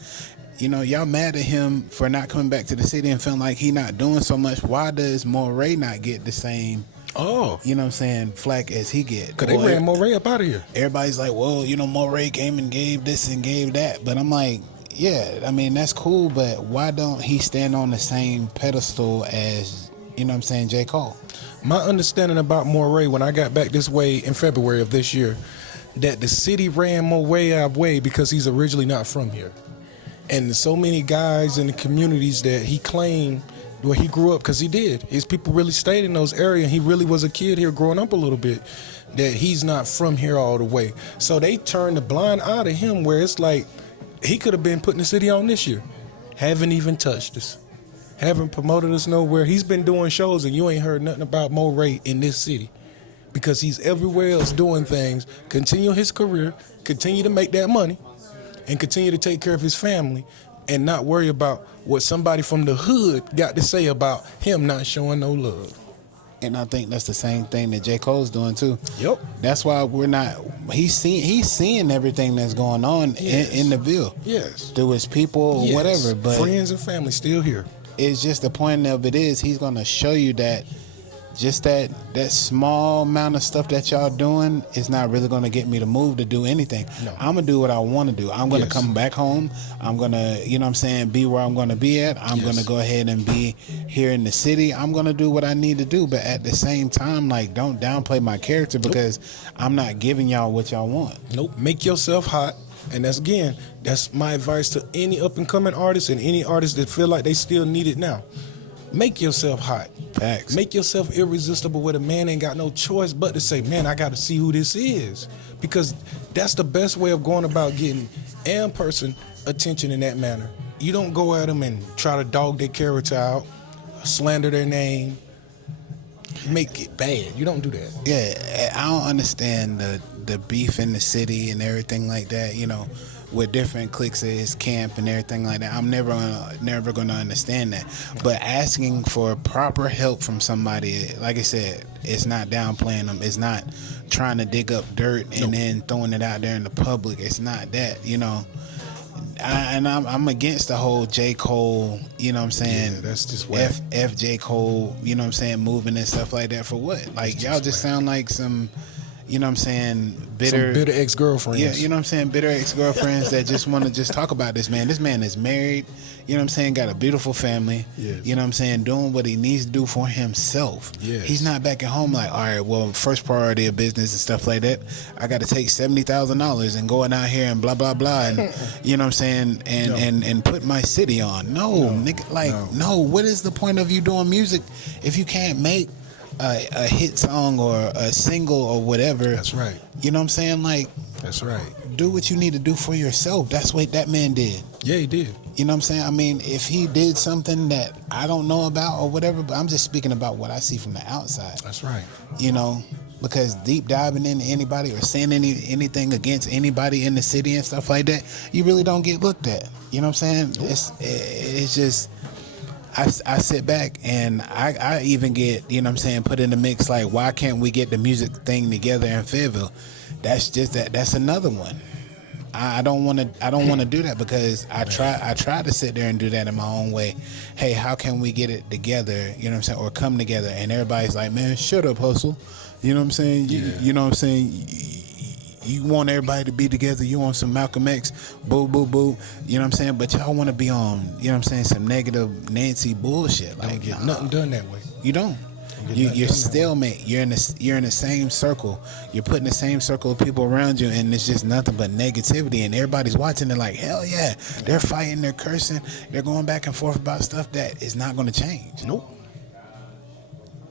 You know, y'all mad at him for not coming back to the city and feeling like he not doing so much. Why does Moray not get the same, you know what I'm saying, flack as he get? Because they ran Moray up out of here. Everybody's like, well, you know, Moray came and gave this and gave that. But I'm like, yeah, I mean, that's cool, but why don't he stand on the same pedestal as you know what I'm saying, J. Cole. My understanding about Moray when I got back this way in February of this year, that the city ran Moray our way because he's originally not from here. And so many guys in the communities that he claimed where he grew up, because he did. His people really stayed in those areas. He really was a kid here growing up a little bit, that he's not from here all the way. So they turned the blind eye to him where it's like he could have been putting the city on this year. Haven't even touched us. Haven't promoted us nowhere. He's been doing shows and you ain't heard nothing about Moray in this city because he's everywhere else doing things, continue his career, continue to make that money, and continue to take care of his family and not worry about what somebody from the hood got to say about him not showing no love. And I think that's the same thing that J. Cole's doing too. Yep. That's why we're not. He's seeing everything that's going on in the Ville. Yes. Through his people or whatever. But friends and family still here. It's just the point of it is he's gonna show you that just that small amount of stuff that y'all doing is not really gonna get me to move to do anything. No. I'm gonna do what I want to do. I'm gonna come back home. I'm gonna, you know what I'm saying, be where I'm gonna be at. I'm gonna go ahead and be here in the city. I'm gonna do what I need to do. But at the same time, like, don't downplay my character because I'm not giving y'all what y'all want. Nope. Make yourself hot. And that's my advice to any up and coming artist and any artist that feel like they still need it now. Make yourself hot. Facts. Make yourself irresistible where the man ain't got no choice but to say, man, I got to see who this is. Because that's the best way of going about getting a person attention in that manner. You don't go at them and try to dog their character out, slander their name, make it bad. You don't do that. Yeah, I don't understand the beef in the city and everything like that, you know, with different cliques of his camp and everything like that. I'm never gonna understand that. But asking for proper help from somebody, like I said, it's not downplaying them. It's not trying to dig up dirt and then throwing it out there in the public. It's not that, you know. I'm against the whole J. Cole, you know what I'm saying? Yeah, that's just whack. F J. Cole, you know what I'm saying, moving and stuff like that for what? Like, y'all just sound like some, you know what I'm saying, bitter ex-girlfriends. Yeah, you know what I'm saying, bitter ex-girlfriends that just want to just talk about this man. This man is married, you know what I'm saying, got a beautiful family, you know what I'm saying, doing what he needs to do for himself. Yes. He's not back at home like, all right, well, first priority of business and stuff like that, I got to take $70,000 and going out here and blah, blah, blah, and, you know what I'm saying, and put my city on. No, nigga, like, no, what is the point of you doing music if you can't make a hit song or a single or whatever? That's right. You know what I'm saying? Like, that's right. Do what you need to do for yourself. That's what that man did. Yeah, he did. You know what I'm saying? I mean, if he did something that I don't know about or whatever, but I'm just speaking about what I see from the outside. That's right. You know, because deep diving into anybody or saying anything against anybody in the city and stuff like that, you really don't get looked at. You know what I'm saying? It's just, I sit back and I even get, you know what I'm saying, put in the mix like, why can't we get the music thing together in Fayetteville? That's just that's another one. I don't want to do that because I try to sit there and do that in my own way. Hey, how can we get it together? You know what I'm saying, or come together? And everybody's like, man, shut up, hustle. You know what I'm saying? You know what I'm saying? You want everybody to be together. You want some Malcolm X, boo, boo, boo. You know what I'm saying? But y'all want to be on, you know what I'm saying, some negative Nancy bullshit. Like, don't get nothing done that way. You don't. You're stalemate. You're in the same circle. You're putting the same circle of people around you, and it's just nothing but negativity. And everybody's watching it like, hell yeah, they're fighting, they're cursing, they're going back and forth about stuff that is not going to change. Nope.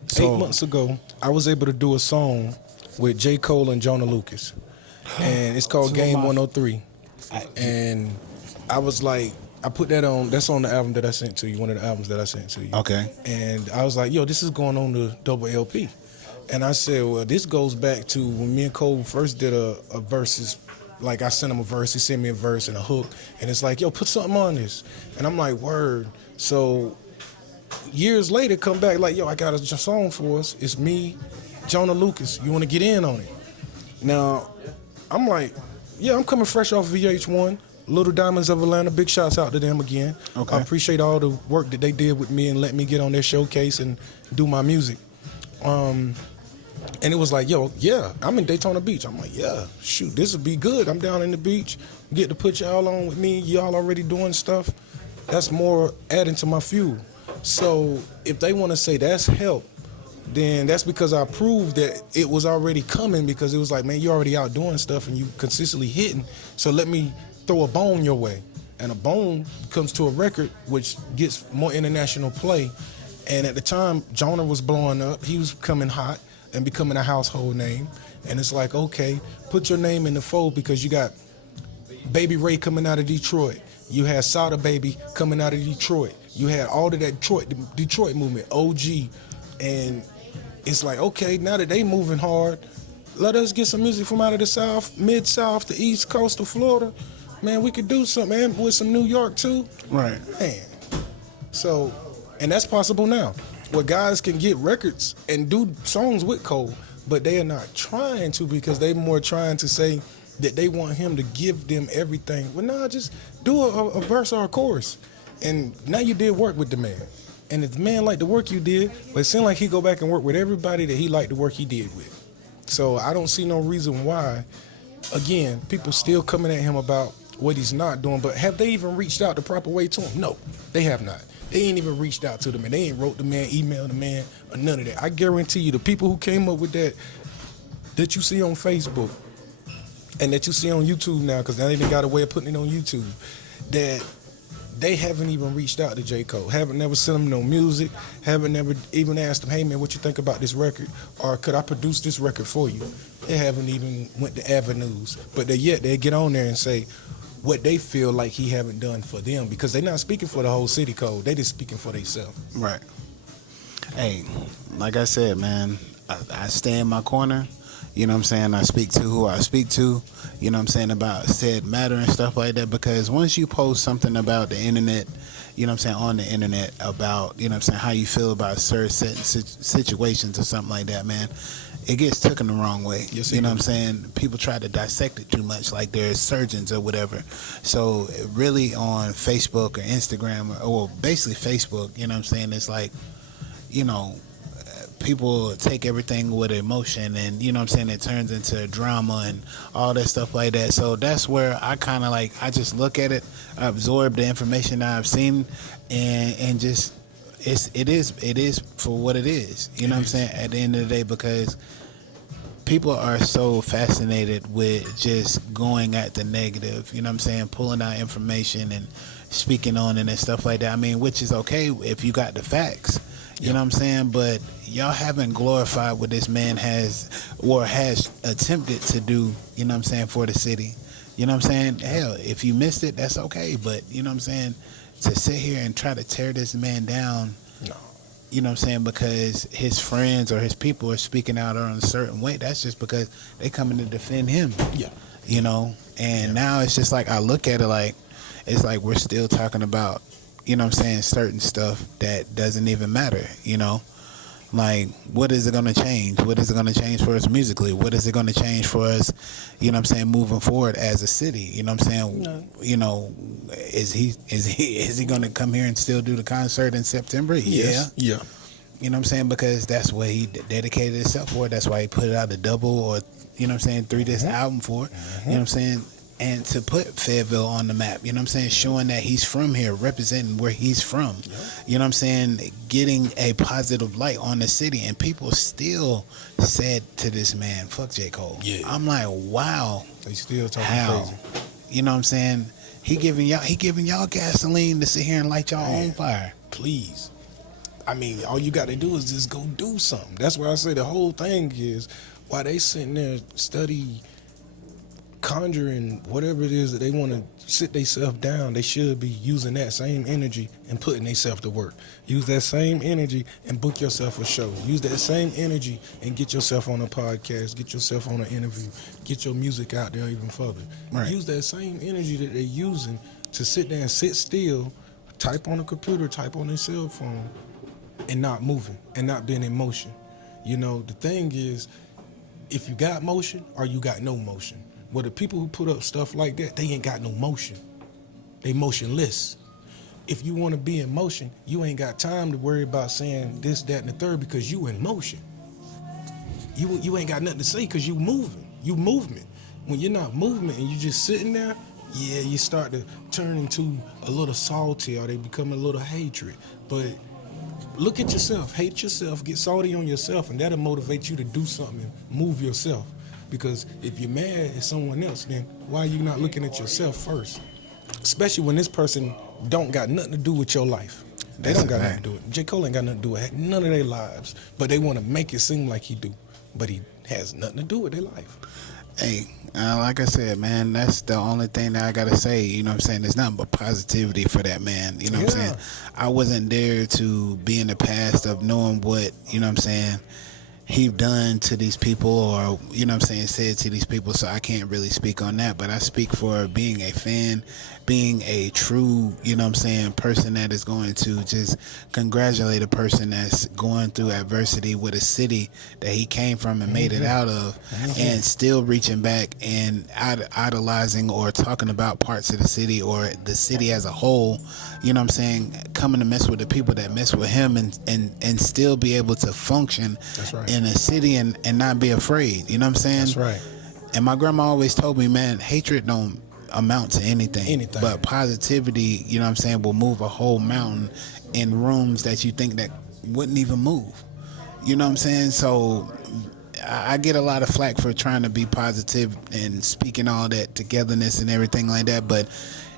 So, 8 months ago, I was able to do a song with J. Cole and Jonah Lucas, and it's called Game 103. And I was like, I put that on. That's on the album that I sent to you. One of the albums that I sent to you. Okay. And I was like, yo, this is going on the double LP. And I said, well, this goes back to when me and Cole first did a verses. Like, I sent him a verse. He sent me a verse and a hook. And it's like, yo, put something on this. And I'm like, word. So years later, come back like, yo, I got a song for us. It's me, Jonah Lucas. You want to get in on it? Now, I'm like, yeah, I'm coming fresh off VH1. Little Diamonds of Atlanta, big shouts out to them again. Okay. I appreciate all the work that they did with me and let me get on their showcase and do my music. And it was like, yo, yeah, I'm in Daytona Beach. I'm like, yeah, shoot, this would be good. I'm down in the beach, get to put y'all on with me. Y'all already doing stuff. That's more adding to my fuel. So if they want to say that's help, then that's because I proved that it was already coming, because it was like, man, you're already out doing stuff and you consistently hitting. So let me throw a bone your way. And a bone comes to a record which gets more international play. And at the time, Jonah was blowing up. He was coming hot and becoming a household name. And it's like, okay, put your name in the fold, because you got Baby Ray coming out of Detroit. You had Sada Baby coming out of Detroit. You had all of that Detroit movement, OG. And it's like, okay, now that they moving hard, let us get some music from out of the South, Mid-South, the East Coast of Florida. Man, we could do something, man, with some New York too. Right. Man. So, and that's possible now, where guys can get records and do songs with Cole, but they are not trying to, because they more trying to say that they want him to give them everything. Well, nah, just do a verse or a chorus. And now you did work with the man. And if the man liked the work you did, but it seemed like he go back and work with everybody that he liked the work he did with. So I don't see no reason why, again, people still coming at him about what he's not doing. But have they even reached out the proper way to him? No, they have not. They ain't even reached out to the man. They ain't wrote the man, emailed the man, or none of that. I guarantee you, the people who came up with that you see on Facebook and that you see on YouTube now, because now they got a way of putting it on YouTube, that they haven't even reached out to J. Cole, haven't never sent him no music, haven't never even asked him, hey man, what you think about this record, or could I produce this record for you? They haven't even went to avenues, but they get on there and say what they feel like he haven't done for them, because they're not speaking for the whole city, Cole. They just speaking for themselves. Right. Hey, like I said, man, I stay in my corner. You know what I'm saying? I speak to who I speak to, you know what I'm saying, about said matter and stuff like that. Because once you post something about the internet, you know what I'm saying, on the internet about, you know what I'm saying, how you feel about certain situations or something like that, man, it gets taken the wrong way. Yes, you know what I'm saying? People try to dissect it too much, like they're surgeons or whatever. So really on Facebook or Instagram, or basically Facebook, you know what I'm saying, it's like, you know, people take everything with emotion, and you know what I'm saying, it turns into drama and all that stuff like that. So that's where I kind of like, I just look at it, I absorb the information I've seen, and just it is for what it is. You know what I'm saying, at the end of the day, because people are so fascinated with just going at the negative, you know what I'm saying, pulling out information and speaking on it and stuff like that. I mean, which is okay if you got the facts. You know what I'm saying? But y'all haven't glorified what this man has attempted to do, you know what I'm saying, for the city. You know what I'm saying? Hell, if you missed it, that's okay. But, you know what I'm saying, to sit here and try to tear this man down, No. you know what I'm saying, because his friends or his people are speaking out on a certain way, that's just because they coming to defend him. Yeah. You know? And now it's just like, I look at it like, it's like we're still talking about, you know what I'm saying, certain stuff that doesn't even matter, you know? Like, what is it going to change? What is it going to change for us musically? What is it going to change for us, you know what I'm saying, moving forward as a city? You know what I'm saying? No. You know, is he going to come here and still do the concert in September? Yes. Yeah. You know what I'm saying? Because that's what he dedicated himself for. That's why he put out a double or, you know what I'm saying, 3-disc album for it. You know what I'm saying? And to put Fayetteville on the map, you know what I'm saying, showing that he's from here, representing where he's from, you know what I'm saying, getting a positive light on the city. And people still said to this man, fuck J. Cole. Yeah. I'm like, wow. They still talking crazy. You know what I'm saying? He giving y'all gasoline to sit here and light y'all on fire. Please. I mean, all you got to do is just go do something. That's why I say the whole thing is, why they sitting there study, conjuring whatever it is that they want to sit themselves down, they should be using that same energy and putting themselves to work. Use that same energy and book yourself a show. Use that same energy and get yourself on a podcast, get yourself on an interview, get your music out there even further. Right. Use that same energy that they're using to sit there and sit still, type on a computer, type on their cell phone, and not moving and not being in motion. You know, the thing is, if you got motion or you got no motion. Well, the people who put up stuff like that, they ain't got no motion. They motionless. If you want to be in motion, you ain't got time to worry about saying this, that, and the third, because you in motion. You ain't got nothing to say because you moving. You movement. When you're not movement and you just sitting there, yeah, you start to turn into a little salty, or they become a little hatred. But look at yourself, hate yourself, get salty on yourself, and that'll motivate you to do something and move yourself. Because if you're mad at someone else, then why are you not looking at yourself first? Especially when this person don't got nothing to do with your life. They don't got nothing to do with it. J. Cole ain't got nothing to do with none of their lives, but they want to make it seem like he do. But he has nothing to do with their life. Hey, like I said, man, that's the only thing that I gotta say. You know what I'm saying? There's nothing but positivity for that man. You know what I'm saying? I wasn't there to be in the past of knowing what, you know what I'm saying, he done to these people, or, you know what I'm saying, said to these people, so I can't really speak on that. But I speak for being a fan, being a true, you know what I'm saying, person that is going to just congratulate a person that's going through adversity with a city that he came from and made it out of, and still reaching back and idolizing or talking about parts of the city or the city as a whole, you know what I'm saying, coming to mess with the people that mess with him, and still be able to function in a city and not be afraid. You know what I'm saying? That's right. And my grandma always told me, man, hatred don't amount to anything. But positivity, you know what I'm saying, will move a whole mountain in rooms that you think that wouldn't even move. You know what I'm saying? So I get a lot of flack for trying to be positive and speaking all that togetherness and everything like that, but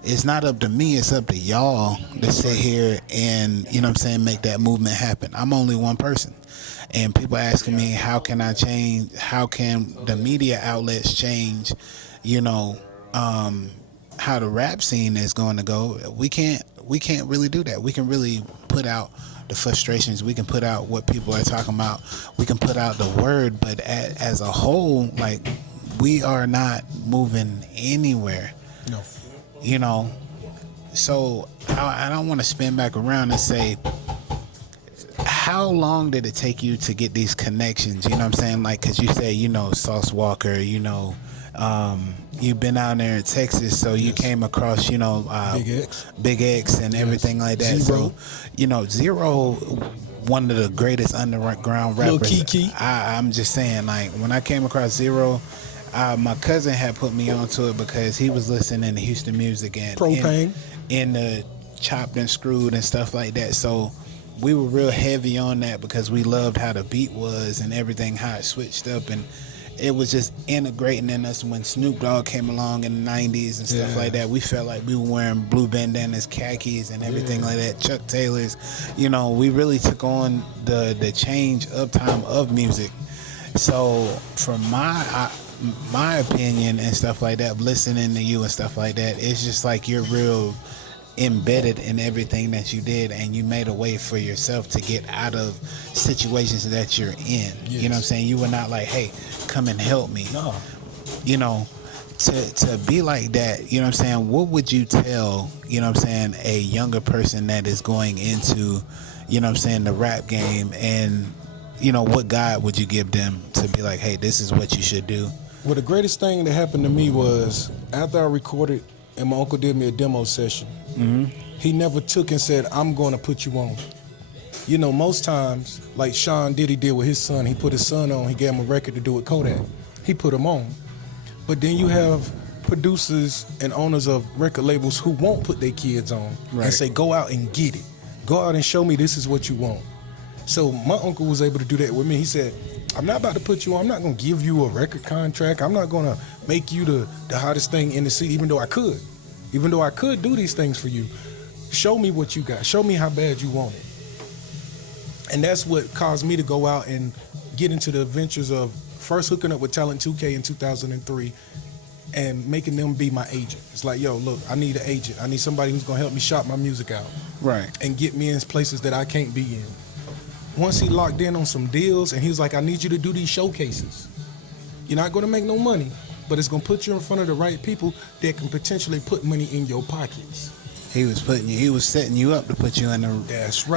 it's not up to me, it's up to y'all to sit here and, you know what I'm saying, make that movement happen. I'm only one person. And people asking me, how can I change? How can the media outlets change, you know, how the rap scene is going to go? We can't really do that. We can really put out the frustrations. We can put out what people are talking about. We can put out the word, but as a whole, like, we are not moving anywhere. No. You know, so I don't want to spin back around and say, how long did it take you to get these connections? You know what I'm saying? Like, because you say, you know, Sauce Walker, you know, you've been out there in Texas, so you came across, you know, Big X and everything like that. Zero. So, you know, Zero, one of the greatest underground rappers. Lil Kiki. I'm just saying, like, when I came across Zero, my cousin had put me onto it because he was listening to Houston music and Propane in the Chopped and Screwed and stuff like that. So we were real heavy on that because we loved how the beat was and everything, how it switched up, and it was just integrating in us. When Snoop Dogg came along in the 90s and stuff like that, we felt like we were wearing blue bandanas, khakis and everything like that, Chuck Taylors. You know, we really took on the change uptime of music. So from my opinion and stuff like that, listening to you and stuff like that, it's just like you're real embedded in everything that you did, and you made a way for yourself to get out of situations that you're in. You know what I'm saying? You were not like, hey, come and help me. No. You know, to be like that, you know what I'm saying, what would you tell, you know what I'm saying, a younger person that is going into, you know what I'm saying, the rap game, and, you know, what guide would you give them to be like, hey, this is what you should do? Well, the greatest thing that happened to me was after I recorded and my uncle did me a demo session, he never took and said, I'm going to put you on. You know, most times, like Sean Diddy did with his son, he put his son on, he gave him a record to do with Kodak. He put him on. But then you have producers and owners of record labels who won't put their kids on and say, go out and get it. Go out and show me this is what you want. So my uncle was able to do that with me. He said, I'm not about to put you on. I'm not going to give you a record contract. I'm not going to make you the hottest thing in the city, even though I could. Even though I could do these things for you. Show me what you got. Show me how bad you want it. And that's what caused me to go out and get into the adventures of first hooking up with Talent 2K in 2003 and making them be my agent. It's like, yo, look, I need an agent. I need somebody who's going to help me shop my music out. Right. And get me in places that I can't be in. Once he locked in on some deals, and he was like, I need you to do these showcases. You're not going to make no money, but it's going to put you in front of the right people that can potentially put money in your pockets. He was setting you up to put you in the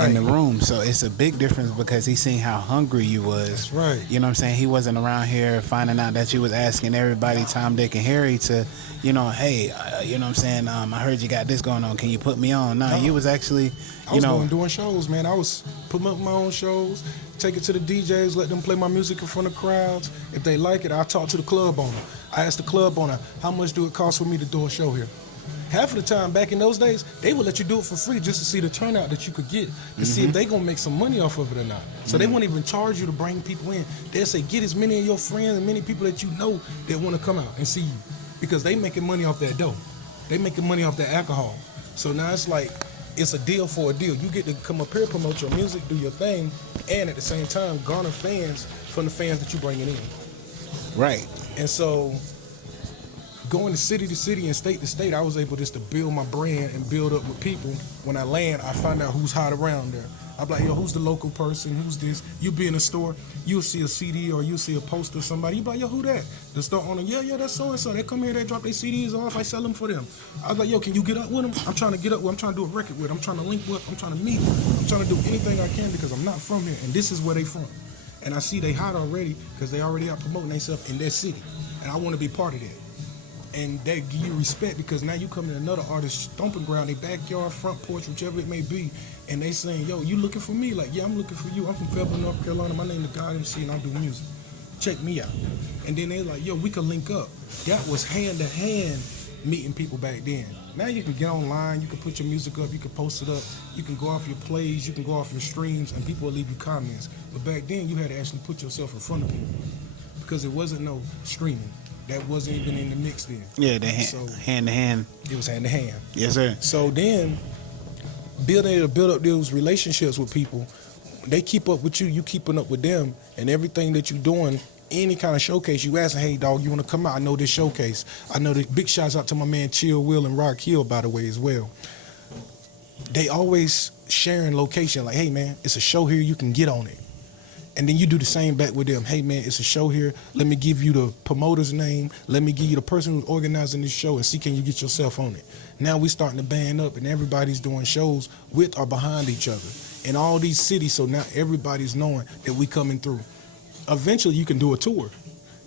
in the room. So it's a big difference because he seen how hungry you was. That's right. You know what I'm saying? He wasn't around here finding out that you was asking everybody, Tom, Dick, and Harry, to, you know, hey, you know what I'm saying? I heard you got this going on. Can you put me on? No, you was actually, I was going doing shows, man. I was putting up my own shows, take it to the DJs, let them play my music in front of crowds. If they like it, I'll talk to the club owner. I asked the club owner, how much do it cost for me to do a show here? half of the time back in those days, they would let you do it for free just to see the turnout that you could get, to see if they gonna make some money off of it or not. So they won't even charge you to bring people in. They'll say, get as many of your friends and many people that you know that want to come out and see you, because they making money off that dough. They making money off that alcohol. So now it's like, it's a deal for a deal. You get to come up here, promote your music, do your thing, and at the same time garner fans from the fans that you bringing in. Right. And so going to city and state to state, I was able just to build my brand and build up with people. When I land, I find out who's hot around there. I'm like, yo, who's the local person? Who's this? You be in a store, you'll see a CD or you'll see a poster of somebody. You be like, yo, who that? The store owner, yeah, that's so-and-so. They come here, they drop their CDs off, I sell them for them. I was like, yo, can you get up with them? I'm trying to get up with, I'm trying to do a record with, I'm trying to link with, I'm trying to meet, I'm trying to do anything I can because I'm not from here, and this is where they from. And I see they hot already because they already out promoting themselves in their city. And I want to be part of that. And they give you respect because now you come to another artist's stomping ground, their backyard, front porch, whichever it may be, and they saying, yo, you looking for me? Like, yeah, I'm looking for you. I'm from Fayetteville, North Carolina. My name is God MC, and I do music. Check me out. And then they like, yo, we can link up. That was hand-to-hand meeting people back then. Now you can get online, you can put your music up, you can post it up, you can go off your plays, you can go off your streams, and people will leave you comments. But back then, you had to actually put yourself in front of people because it wasn't no streaming. That wasn't even in the mix then. Yeah, so hand to hand. It was hand to hand. Yes, sir. So then, build up those relationships with people. They keep up with you, you keeping up with them, and everything that you doing, any kind of showcase, you asking, hey dog, you want to come out? I know this showcase. I know this. Big shouts out to my man Chill Will and Rock Hill, by the way, as well. They always sharing location, like, hey man, it's a show here, you can get on it. And then you do the same back with them. Hey man, it's a show here. Let me give you the promoter's name. Let me give you the person who's organizing this show and see can you get yourself on it. Now we starting to band up and everybody's doing shows with or behind each other in all these cities. So now everybody's knowing that we coming through. Eventually you can do a tour.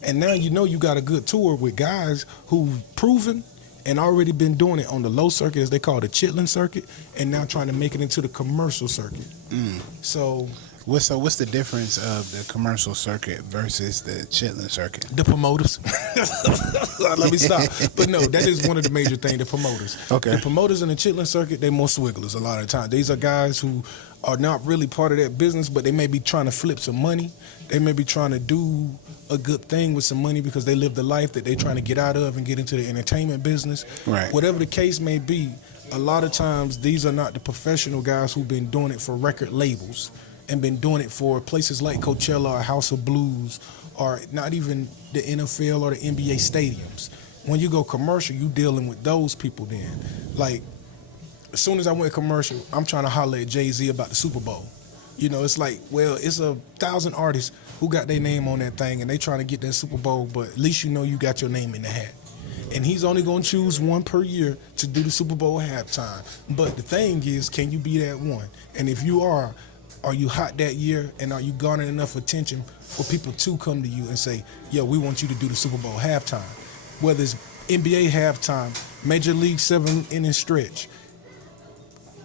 And now you know you got a good tour with guys who've proven and already been doing it on the low circuit, as they call the chitlin circuit, and now trying to make it into the commercial circuit. So what's the difference of the commercial circuit versus the chitlin circuit? The promoters. Let me stop. But no, that is one of the major things, the promoters. Okay. The promoters in the chitlin circuit, they're more swigglers a lot of the time. These are guys who are not really part of that business, but they may be trying to flip some money. They may be trying to do a good thing with some money because they live the life that they're trying to get out of and get into the entertainment business. Right. Whatever the case may be, a lot of times these are not the professional guys who've been doing it for record labels and been doing it for places like Coachella or House of Blues or not even the NFL or the NBA stadiums. When you go commercial, you dealing with those people then. Like, as soon as I went commercial, I'm trying to holler at Jay-Z about the Super Bowl. You know, it's like, well, it's 1,000 artists who got their name on that thing and they trying to get that Super Bowl, but at least you know you got your name in the hat. And he's only going to choose one per year to do the Super Bowl halftime. But the thing is, can you be that one? And if you are you hot that year and are you garnering enough attention for people to come to you and say, yo, we want you to do the Super Bowl halftime? Whether it's NBA halftime, Major League 7-inning stretch,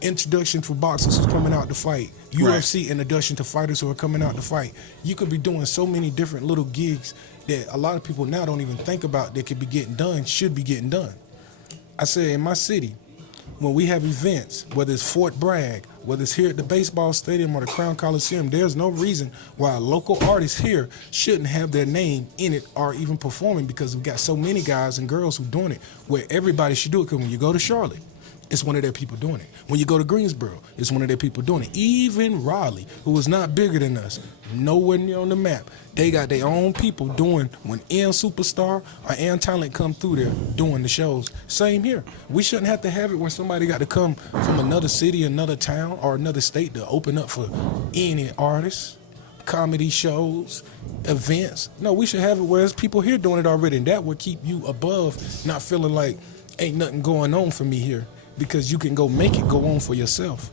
introduction for boxers who's coming out to fight, UFC introduction to fighters who are coming out to fight. You could be doing so many different little gigs that a lot of people now don't even think about that could be getting done, should be getting done. I said in my city, when we have events, whether it's Fort Bragg, whether it's here at the baseball stadium or the Crown Coliseum, there's no reason why a local artist here shouldn't have their name in it or even performing, because we've got so many guys and girls who doing it where everybody should do it. Because when you go to Charlotte, it's one of their people doing it. When you go to Greensboro, it's one of their people doing it. Even Raleigh, who is not bigger than us, nowhere near on the map, they got their own people doing, when M Superstar or M Talent come through there doing the shows. Same here. We shouldn't have to have it when somebody got to come from another city, another town, or another state to open up for any artists, comedy shows, events. No, we should have it where there's people here doing it already, and that would keep you above, not feeling like ain't nothing going on for me here, because you can go make it go on for yourself.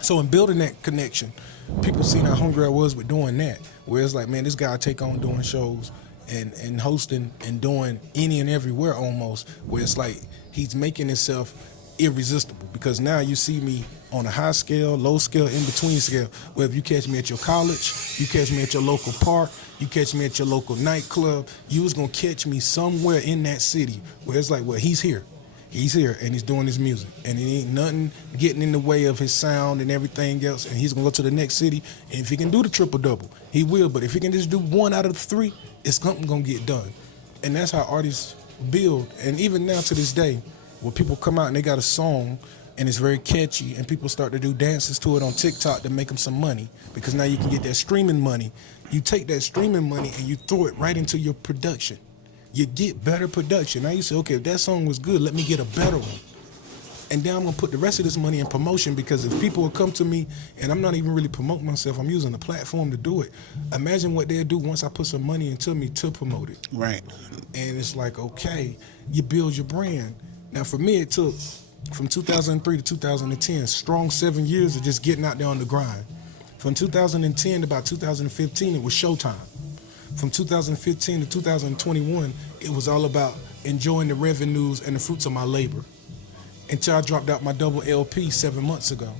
So in building that connection, people seen how hungry I was with doing that, where it's like, man, this guy take on doing shows and hosting and doing any and everywhere almost, where it's like he's making himself irresistible. Because now you see me on a high scale, low scale, in between scale, where if you catch me at your college, you catch me at your local park, you catch me at your local nightclub, you was gonna catch me somewhere in that city where it's like, well, he's here. He's here and he's doing his music, and it ain't nothing getting in the way of his sound and everything else. And he's gonna go to the next city, and if he can do the triple double, he will. But if he can just do one out of the three, it's something gonna get done. And that's how artists build. And even now to this day, when people come out and they got a song and it's very catchy, and people start to do dances to it on TikTok to make them some money, because now you can get that streaming money. You take that streaming money and you throw it right into your production. You get better production. Now you say, okay, if that song was good, let me get a better one. And then I'm going to put the rest of this money in promotion, because if people will come to me, and I'm not even really promoting myself, I'm using the platform to do it. Imagine what they'll do once I put some money into me to promote it. Right. And it's like, okay, you build your brand. Now for me, it took from 2003 to 2010, strong 7 years of just getting out there on the grind. From 2010 to about 2015, it was showtime. From 2015 to 2021, it was all about enjoying the revenues and the fruits of my labor. Until I dropped out my double LP 7 months ago.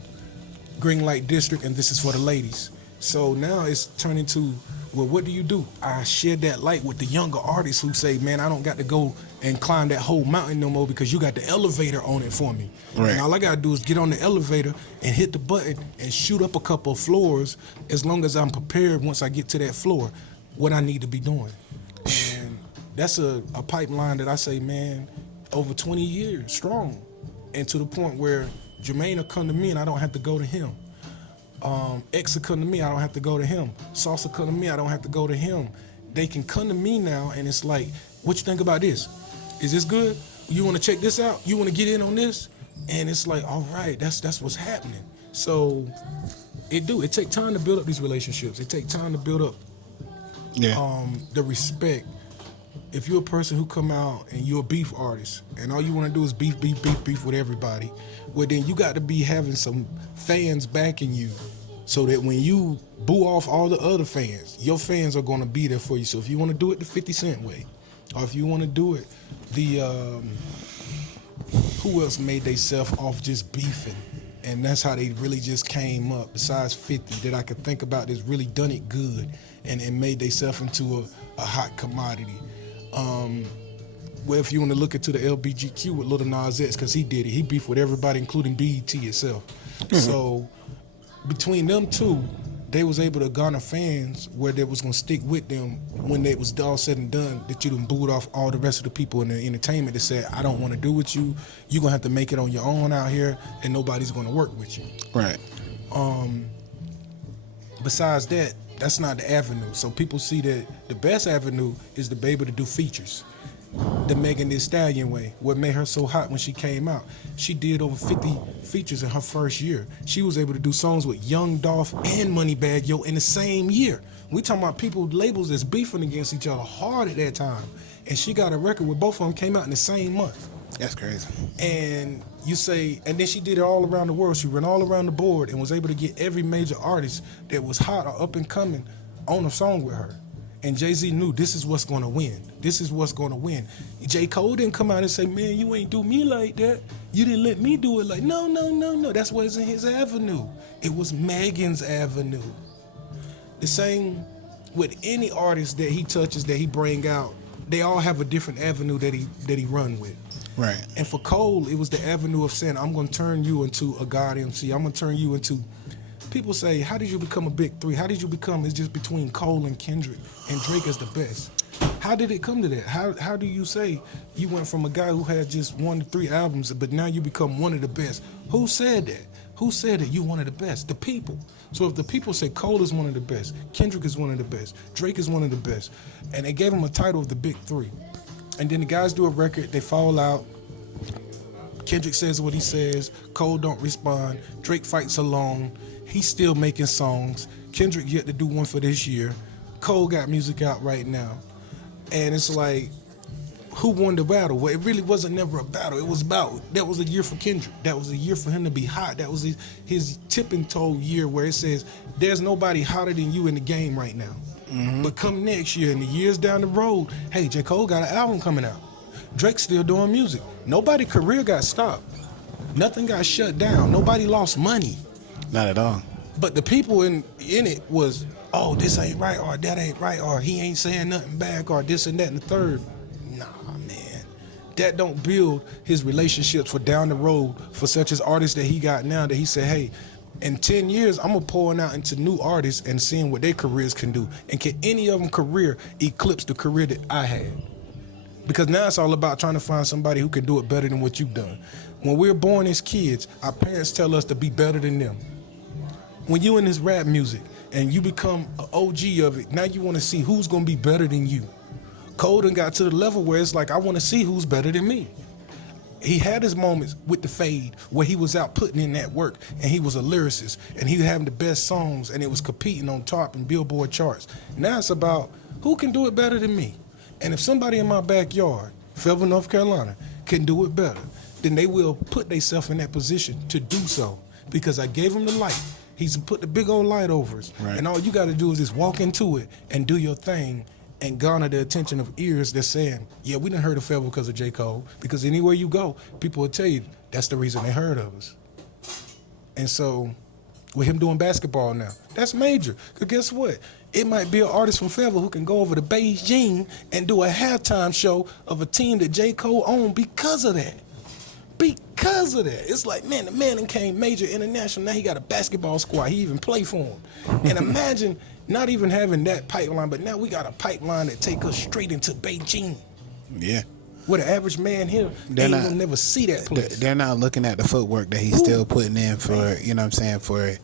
Green Light District, and This Is For The Ladies. So now it's turned into, well, what do? I share that light with the younger artists who say, man, I don't got to go and climb that whole mountain no more, because you got the elevator on it for me. Right. And all I got to do is get on the elevator and hit the button and shoot up a couple of floors, as long as I'm prepared once I get to that floor, what I need to be doing. And that's a pipeline that I say, man, over 20 years strong. And to the point where Jermaine will come to me and I don't have to go to him. X will come to me, I don't have to go to him. Sauce will come to me, I don't have to go to him. They can come to me now, and it's like, what you think about this? Is this good? You want to check this out? You want to get in on this? And it's like, all right, that's what's happening. So it take time to build up these relationships. It take time to build up the respect. If you're a person who come out and you're a beef artist and all you want to do is beef with everybody, well then you got to be having some fans backing you, so that when you boo off all the other fans, your fans are going to be there for you. So if you want to do it the 50 Cent way, or if you want to do it the who else made they self off just beefing, and that's how they really just came up, besides 50 that I could think about that's really done it good and made they self into a hot commodity. Well, if you want to look into the LBGQ with Lil Nas X, because he did it. He beefed with everybody, including BET itself. Mm-hmm. So between them two, they was able to garner fans where they was going to stick with them when they was all said and done, that you done booed off all the rest of the people in the entertainment that said, I don't want to do with you. You're going to have to make it on your own out here, and nobody's going to work with you. Right. Besides that, that's not the avenue. So people see that the best avenue is to be able to do features. The Megan Thee Stallion way. What made her so hot when she came out? She did over 50 features in her first year. She was able to do songs with Young Dolph and Moneybagg Yo in the same year. We talking about people, labels that's beefing against each other hard at that time. And she got a record where both of them came out in the same month. That's crazy. And you say, and then she did it all around the world. She ran all around the board and was able to get every major artist that was hot or up and coming on a song with her. And Jay-Z knew this is what's going to win. This is what's going to win. J. Cole didn't come out and say, man, you ain't do me like that. You didn't let me do it like, no. That's what's in his avenue. It was Megan's avenue. The same with any artist that he touches, that he bring out, they all have a different avenue that he run with. Right. And for Cole, it was the avenue of saying, I'm going to turn you into a God MC. I'm going to turn you into... People say, how did you become a big three? How did you become, it's just between Cole and Kendrick, and Drake is the best. How did it come to that? How do you say you went from a guy who had just 1 to 3 albums, but now you become one of the best? Who said that? Who said that you one of the best? The people. So if the people say Cole is one of the best, Kendrick is one of the best, Drake is one of the best, and they gave him a title of the big three, and then the guys do a record, they fall out, Kendrick says what he says, Cole don't respond, Drake fights alone, he's still making songs, Kendrick yet to do one for this year, Cole got music out right now, and it's like, who won the battle? Well, it really wasn't never a battle. It was about, that was a year for Kendrick. That was a year for him to be hot. That was his tipping toe year where it says, there's nobody hotter than you in the game right now. Mm-hmm. But come next year and the years down the road, hey, J. Cole got an album coming out. Drake's still doing music. Nobody's career got stopped. Nothing got shut down. Nobody lost money. Not at all. But the people in it was, oh, this ain't right, or that ain't right, or he ain't saying nothing back, or this and that and the third. Nah, man. that don't build his relationships for down the road for such as artists that he got now, that he said, hey, in 10 years, I'm going to pour out into new artists and seeing what their careers can do. And can any of them career eclipse the career that I had? Because now it's all about trying to find somebody who can do it better than what you've done. When we're born as kids, our parents tell us to be better than them. When you in this rap music and you become an OG of it, now you want to see who's going to be better than you. Cole done got to the level where it's like, I want to see who's better than me. He had his moments with the Fade where he was out putting in that work and he was a lyricist and he was having the best songs and it was competing on top in Billboard charts. Now it's about who can do it better than me. And if somebody in my backyard, Fayetteville, North Carolina, can do it better, then they will put themselves in that position to do so because I gave them the light. He's put the big old light over us. Right. And all you got to do is just walk into it and do your thing and garner the attention of ears that's saying, yeah, we done heard of Fayetteville because of J. Cole. Because anywhere you go, people will tell you that's the reason they heard of us. And so with him doing basketball now, that's major. Because guess what? It might be an artist from Fayetteville who can go over to Beijing and do a halftime show of a team that J. Cole owned because of that. Because of that. It's like, man, the man became major international. Now he got a basketball squad. He even play for him. And imagine not even having that pipeline, but now we got a pipeline that take us straight into Beijing. Yeah. Where the average man here, they ain't gonna never see that place. They're not looking at the footwork that he's still putting in for, you know what I'm saying, for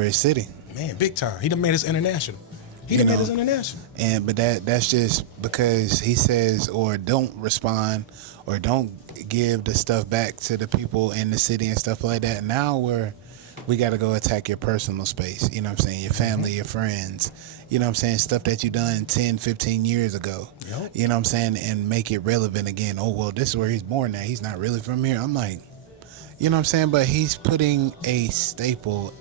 his city. Man, big time. He done made us international. He done made us international. But that's just because he says or don't respond or don't give the stuff back to the people in the city and stuff like that. Now we got to go attack your personal space, you know what I'm saying, your family, your friends, you know what I'm saying, stuff that you done 10, 15 years ago, you know what I'm saying, and make it relevant again. Oh, well, this is where he's born now. He's not really from here. I'm like, you know what I'm saying, but he's putting a staple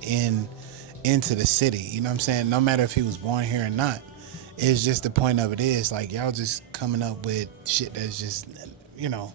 into the city, you know what I'm saying, no matter if he was born here or not. It's just the point of it is, like, y'all just coming up with shit that's just, you know,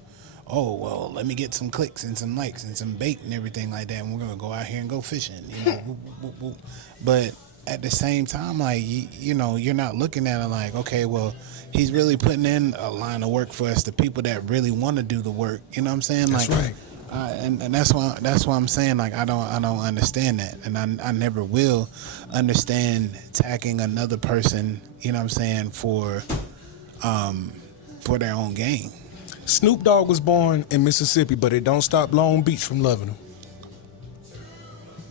oh, well, let me get some clicks and some likes and some bait and everything like that, and we're going to go out here and go fishing, you know. Whoop, whoop, whoop. But at the same time, like, you know, you're not looking at it like, okay, well, he's really putting in a line of work for us, the people that really want to do the work, you know what I'm saying? That's like, right. And that's why I'm saying, like, I don't understand that, and I never will understand attacking another person, you know what I'm saying, for their own gain. Snoop Dogg was born in Mississippi, but it don't stop Long Beach from loving him.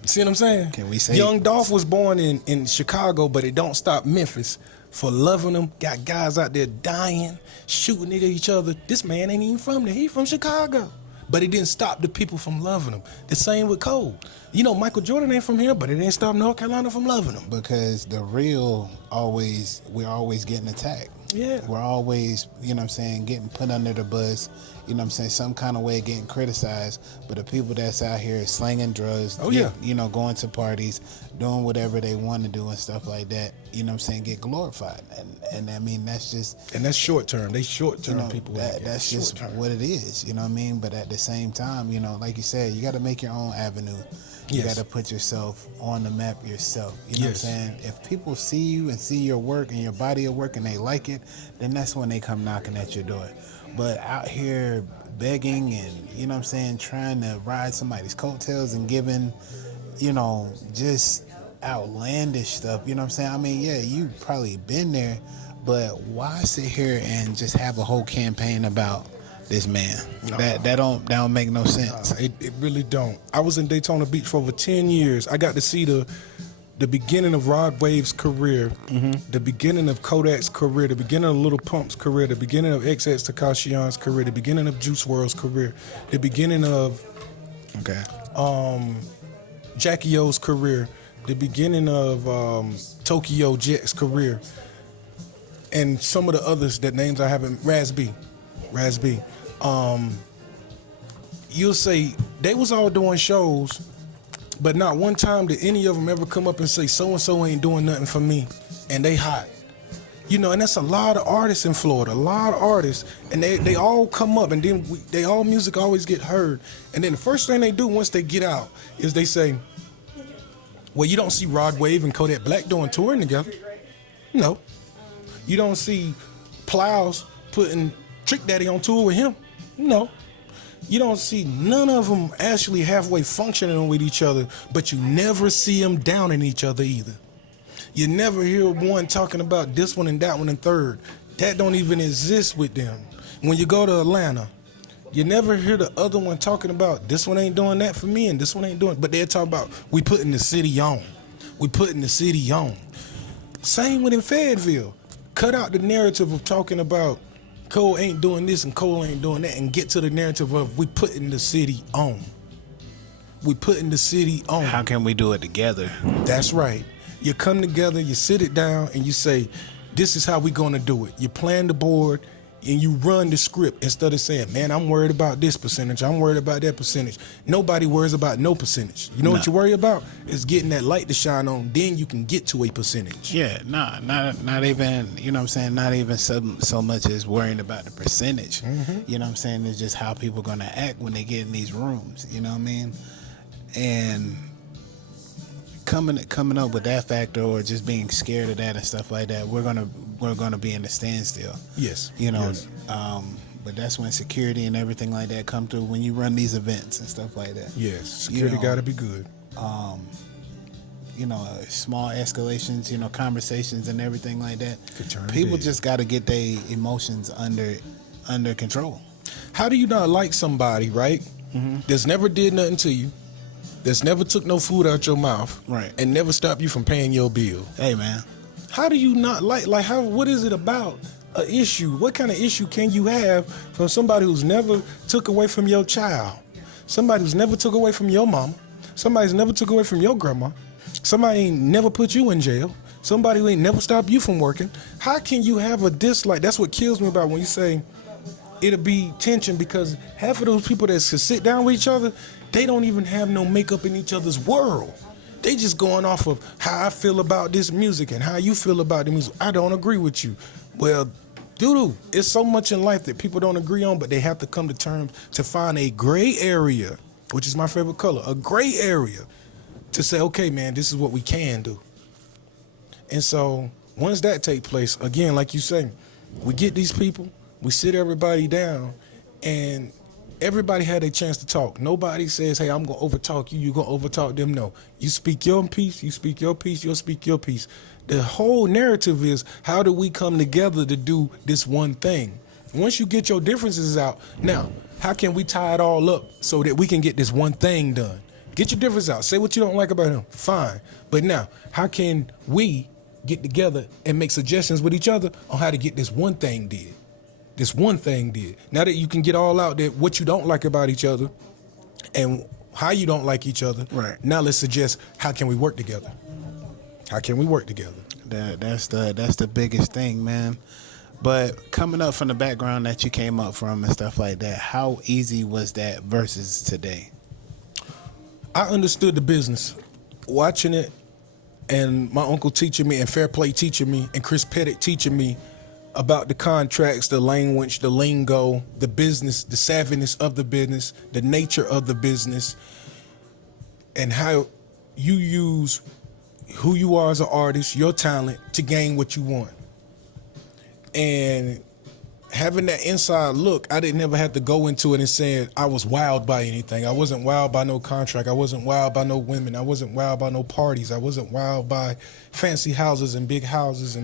See what I'm saying? Can we say Young Dolph was born in Chicago, but it don't stop Memphis for loving him. Got guys out there dying, shooting at each other. This man ain't even from there. He from Chicago. But it didn't stop the people from loving him. The same with Cole. You know, Michael Jordan ain't from here, but it didn't stop North Carolina from loving him. Because we're always getting attacked. Yeah. We're always, you know what I'm saying, getting put under the bus, you know what I'm saying, some kind of way getting criticized. But the people that's out here slinging drugs, you know, going to parties, doing whatever they want to do and stuff like that, you know what I'm saying, get glorified. And I mean, that's just... And that's short term. They short term, you know, people. That's just what it is, you know what I mean? But at the same time, you know, like you said, you got to make your own avenue. You got to put yourself on the map yourself. You know what I'm saying? If people see you and see your work and your body of work and they like it, then that's when they come knocking at your door. But out here begging and, you know what I'm saying, trying to ride somebody's coattails and giving, you know, just outlandish stuff, you know what I'm saying? I mean, yeah, you probably been there, but why sit here and just have a whole campaign about this man? No. That don't make no sense. No, it really don't. I was in Daytona Beach for over 10 years. I got to see the beginning of Rod Wave's career, the beginning of Kodak's career, the beginning of Little Pump's career, the beginning of XXXTentacion's career, the beginning of Juice WRLD's career, the beginning of Jackie O's career, the beginning of Tokyo Jet's career, and some of the others that names I haven't. Raz B. You'll say they was all doing shows, but not one time did any of them ever come up and say so-and-so ain't doing nothing for me, and they hot. You know, and that's a lot of artists in Florida, a lot of artists, and they all come up, and then they all music always get heard, and then the first thing they do once they get out is they say, well, you don't see Rod Wave and Kodak Black doing touring together. No. You don't see Plows putting Trick Daddy on tour with him? No. You don't see none of them actually halfway functioning with each other, but you never see them downing each other either. You never hear one talking about this one and that one and third. That don't even exist with them. When you go to Atlanta, you never hear the other one talking about this one ain't doing that for me and this one ain't doing, but they're talking about we putting the city on. We putting the city on. Same with in Fayetteville. Cut out the narrative of talking about Cole ain't doing this and Cole ain't doing that and get to the narrative of we putting the city on. We putting the city on. How can we do it together? That's right. You come together, you sit it down, and you say, this is how we gonna do it. You plan the board, and you run the script instead of saying, man, I'm worried about this percentage, I'm worried about that percentage. Nobody worries about no percentage. You know what you worry about? Is getting that light to shine on, then you can get to a percentage. Yeah, not even, you know what I'm saying, not even so much as worrying about the percentage. You know what I'm saying? It's just how people gonna act when they get in these rooms, you know what I mean? And coming up with that factor or just being scared of that and stuff like that, we're gonna be in a standstill. Yes. You know, yes. But that's when security and everything like that come through when you run these events and stuff like that. Yes, security gotta be good. You know, small escalations, you know, conversations and everything like that. People big. just gotta get their emotions under control. How do you not like somebody, right? That's never did nothing to you, that's never took no food out your mouth, right, and never stopped you from paying your bill? Hey, man. How do you not like how? What is it about an issue? What kind of issue can you have from somebody who's never took away from your child, somebody who's never took away from your mama, somebody who's never took away from your grandma, somebody ain't never put you in jail, somebody who ain't never stopped you from working? How can you have a dislike? That's what kills me about when you say it'll be tension, because half of those people that sit down with each other, they don't even have no makeup in each other's world. They just going off of how I feel about this music and how you feel about the music. I don't agree with you. Well, doo-doo. It's so much in life that people don't agree on, but they have to come to terms to find a gray area, which is my favorite color, a gray area, to say, okay, man, this is what we can do. And so once that take place, again, like you say, we get these people, we sit everybody down, and everybody had a chance to talk. Nobody says, hey, I'm going to overtalk you, you're going to overtalk them. No. You speak your piece, you speak your piece, you'll speak your piece. The whole narrative is, how do we come together to do this one thing? Once you get your differences out, now, how can we tie it all up so that we can get this one thing done? Get your difference out. Say what you don't like about him. Fine. But now, how can we get together and make suggestions with each other on how to get this one thing did? This one thing did. Now that you can get all out there what you don't like about each other and how you don't like each other, right? Now let's suggest, how can we work together? How can we work together? That's the biggest thing, man. But coming up from the background that you came up from and stuff like that, how easy was that versus today? I understood the business watching it, and my uncle teaching me, and Fair Play teaching me, and Chris Pettit teaching me about the contracts, the language, the lingo, the business, the savviness of the business, the nature of the business, and how you use who you are as an artist, your talent, to gain what you want. And having that inside look, I didn't ever have to go into it and say I was wowed by anything. I wasn't wowed by no contract. I wasn't wowed by no women. I wasn't wowed by no parties. I wasn't wowed by fancy houses and big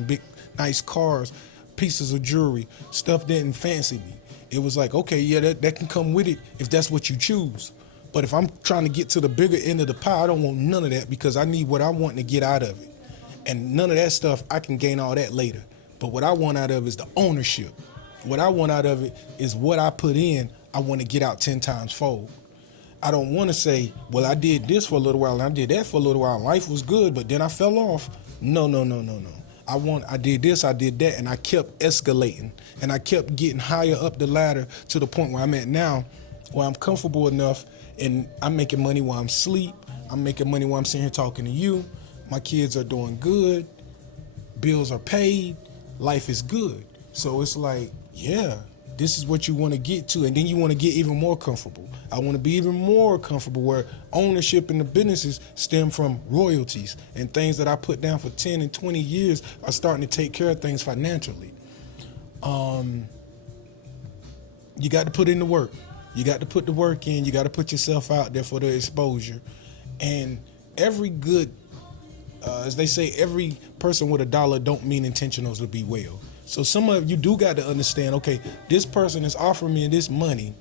big nice cars, pieces of jewelry. Stuff didn't fancy me. It was like, okay, yeah, that can come with it if that's what you choose. But if I'm trying to get to the bigger end of the pie, I don't want none of that, because I need what I want to get out of it. And none of that stuff, I can gain all that later. But what I want out of it is the ownership. What I want out of it is what I put in, I want to get out 10 times fold. I don't want to say, well, I did this for a little while and I did that for a little while. Life was good, but then I fell off. No. I did this, I did that, and I kept escalating. And I kept getting higher up the ladder to the point where I'm at now, where I'm comfortable enough, and I'm making money while I'm asleep. I'm making money while I'm sitting here talking to you. My kids are doing good. Bills are paid. Life is good. So it's like, yeah, this is what you want to get to. And then you want to get even more comfortable. I want to be even more comfortable where ownership in the businesses stem from royalties, and things that I put down for 10 and 20 years are starting to take care of things financially. You got to put in the work. You got to put the work in. You got to put yourself out there for the exposure. And every good, as they say, every person with a dollar don't mean intentionals to be well. So some of you do got to understand, okay, this person is offering me this money.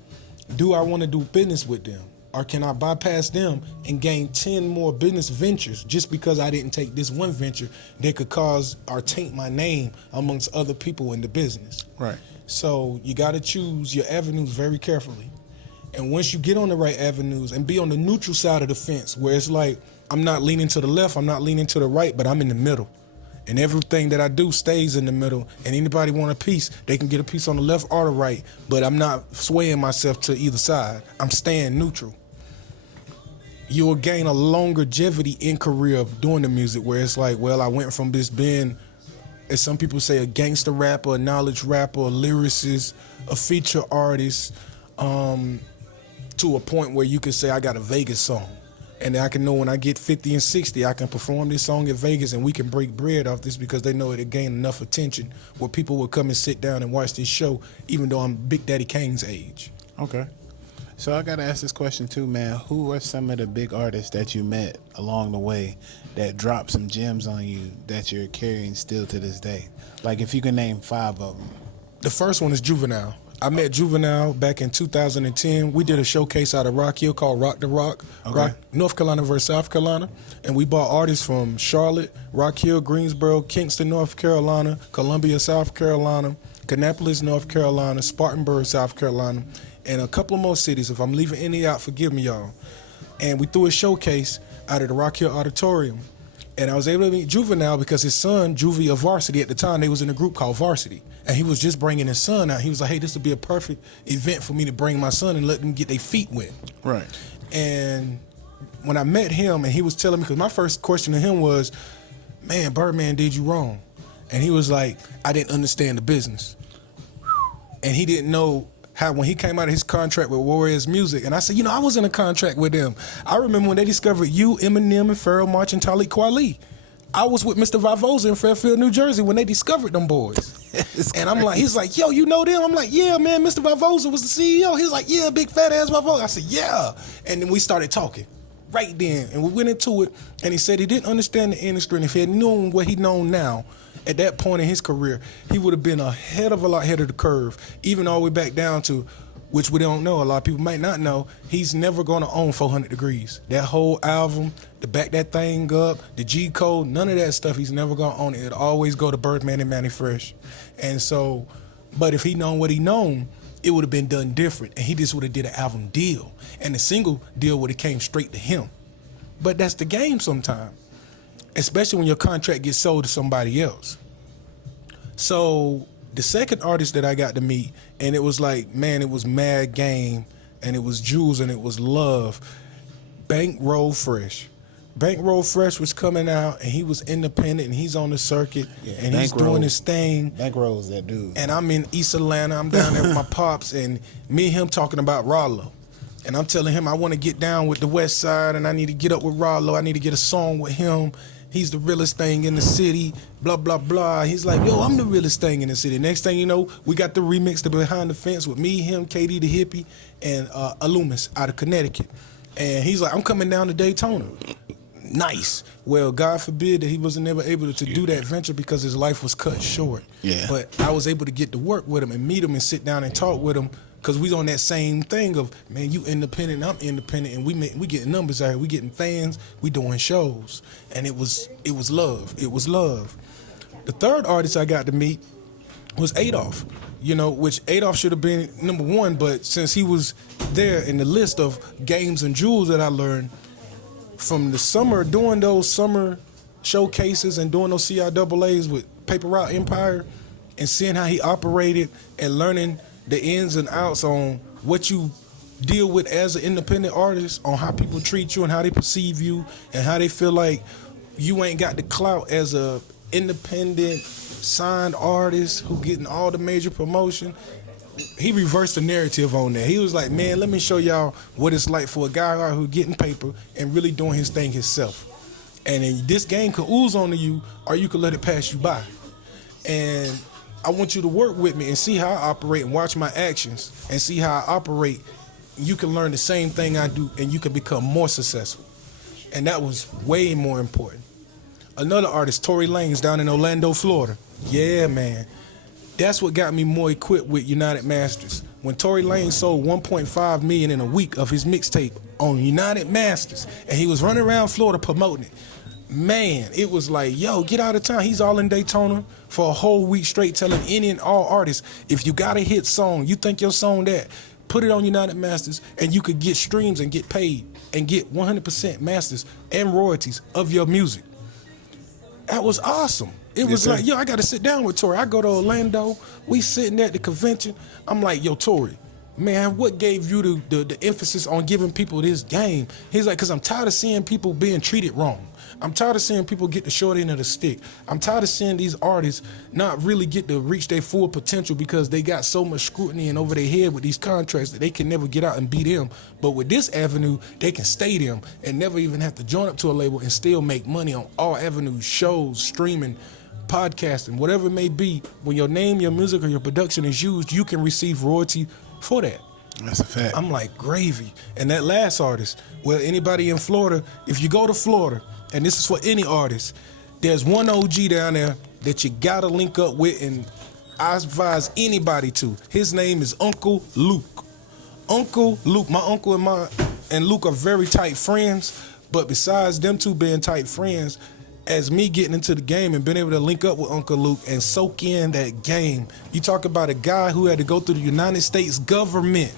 Do I want to do business with them? Or can I bypass them and gain 10 more business ventures just because I didn't take this one venture that could cause or taint my name amongst other people in the business? Right. So you got to choose your avenues very carefully. And once you get on the right avenues and be on the neutral side of the fence where it's like, I'm not leaning to the left, I'm not leaning to the right, but I'm in the middle. And everything that I do stays in the middle. And anybody want a piece, they can get a piece on the left or the right, but I'm not swaying myself to either side. I'm staying neutral. You'll gain a longevity in career of doing the music where it's like, well, I went from this being, as some people say, a gangster rapper, a knowledge rapper, a lyricist, a feature artist, to a point where you can say I got a Vegas song. And I can know when I get 50 and 60, I can perform this song at Vegas and we can break bread off this because they know it'll gain enough attention where people will come and sit down and watch this show, even though I'm Big Daddy Kane's age. Okay. So I got to ask this question too, man. Who are some of the big artists that you met along the way that dropped some gems on you that you're carrying still to this day? Like if you can name 5 of them. The first one is Juvenile. I met Juvenile back in 2010. We did a showcase out of Rock Hill called Rock the Rock, Okay. North Carolina versus South Carolina. And we brought artists from Charlotte, Rock Hill, Greensboro, Kingston, North Carolina, Columbia, South Carolina, Kannapolis, North Carolina, Spartanburg, South Carolina, and a couple of more cities. If I'm leaving any out, forgive me, y'all. And we threw a showcase out of the Rock Hill Auditorium. And I was able to meet Juvenile because his son, Juvie of Varsity, at the time, they was in a group called Varsity. And he was just bringing his son out. He was like, hey, this would be a perfect event for me to bring my son and let them get their feet wet. Right. And when I met him and he was telling me, because my first question to him was, man, Birdman did you wrong. And he was like, I didn't understand the business. And he didn't know how when he came out of his contract with Warriors Music, and I said, I was in a contract with them. I remember when they discovered you, Eminem, and Pharoah Monch, and Talib Kweli. I was with Mr. Vavosa in Fairfield, New Jersey when they discovered them boys. And I'm like, he's like, yo, you know them? I'm like, yeah, man, Mr. Vavosa was the CEO. He's like, yeah, big fat ass Vavosa. I said, yeah. And then we started talking right then. And we went into it, and he said he didn't understand the industry, and if he had known what he known now, at that point in his career, he would have been a lot ahead of the curve, even all the way back down to, which we don't know, a lot of people might not know, he's never going to own 400 Degrees. That whole album, to back that thing up, the G Code, none of that stuff, he's never going to own it. It'll always go to Birdman and Manny Fresh. And so, but if he known what he known, it would have been done different. And he just would have did an album deal. And the single deal would have came straight to him. But that's the game sometimes, especially when your contract gets sold to somebody else. So the second artist that I got to meet, and it was like, man, it was mad game, and it was Jules, and it was love. Bankroll Fresh. Bankroll Fresh was coming out, and he was independent, and he's on the circuit, and he's doing his thing. Bankroll's that dude. And I'm in East Atlanta. I'm down there with my pops, and me and him talking about Rollo. And I'm telling him I want to get down with the West Side, and I need to get up with Rollo. I need to get a song with him. He's the realest thing in the city, blah, blah, blah. He's like, yo, I'm the realest thing in the city. Next thing you know, we got the remix to Behind the Fence with me, him, KD the Hippie, and Alumis out of Connecticut. And he's like, I'm coming down to Daytona. Nice. Well, God forbid that he wasn't ever able to do that venture because his life was cut short. Yeah. But I was able to get to work with him and meet him and sit down and talk with him because we on that same thing of, man, you independent, I'm independent, and we getting numbers out here, we getting fans, we doing shows. And it was love. It was love. The third artist I got to meet was Adolph, which Adolph should have been number one, but since he was there in the list of games and jewels that I learned from the summer, doing those summer showcases and doing those CIAAs with Paper Route Empire and seeing how he operated and learning the ins and outs on what you deal with as an independent artist, on how people treat you and how they perceive you and how they feel like you ain't got the clout as a independent signed artist who getting all the major promotion. He reversed the narrative on that. He was like, man, let me show y'all what it's like for a guy out who getting paper and really doing his thing himself. And then this game could ooze onto you or you could let it pass you by. And I want you to work with me and see how I operate and watch my actions and see how I operate. You can learn the same thing I do and you can become more successful. And that was way more important. Another artist, Tory Lanez, down in Orlando, Florida. Yeah, man. That's what got me more equipped with United Masters. When Tory Lanez sold 1.5 million in a week of his mixtape on United Masters, and he was running around Florida promoting it, man, it was like, yo, get out of town. He's all in Daytona for a whole week straight telling any and all artists, if you got a hit song, you think your song that, put it on United Masters, and you could get streams and get paid and get 100% masters and royalties of your music. That was awesome. It was like, yo, I got to sit down with Tory. I go to Orlando. We sitting at the convention. I'm like, yo, Tory, man, what gave you the emphasis on giving people this game? He's like, because I'm tired of seeing people being treated wrong. I'm tired of seeing people get the short end of the stick. I'm tired of seeing these artists not really get to reach their full potential because they got so much scrutiny and over their head with these contracts that they can never get out and beat them. But with this avenue, they can stay them and never even have to join up to a label and still make money on all avenues, shows, streaming, podcasting, whatever it may be. When your name, your music, or your production is used, you can receive royalty for that. That's a fact. I'm like, gravy. And that last artist, well, anybody in Florida, if you go to Florida, and this is for any artist, there's one OG down there that you gotta link up with, and I advise anybody to. His name is Uncle Luke. Uncle Luke, my uncle and Luke are very tight friends, but besides them two being tight friends, as me getting into the game and being able to link up with Uncle Luke and soak in that game, you talk about a guy who had to go through the United States government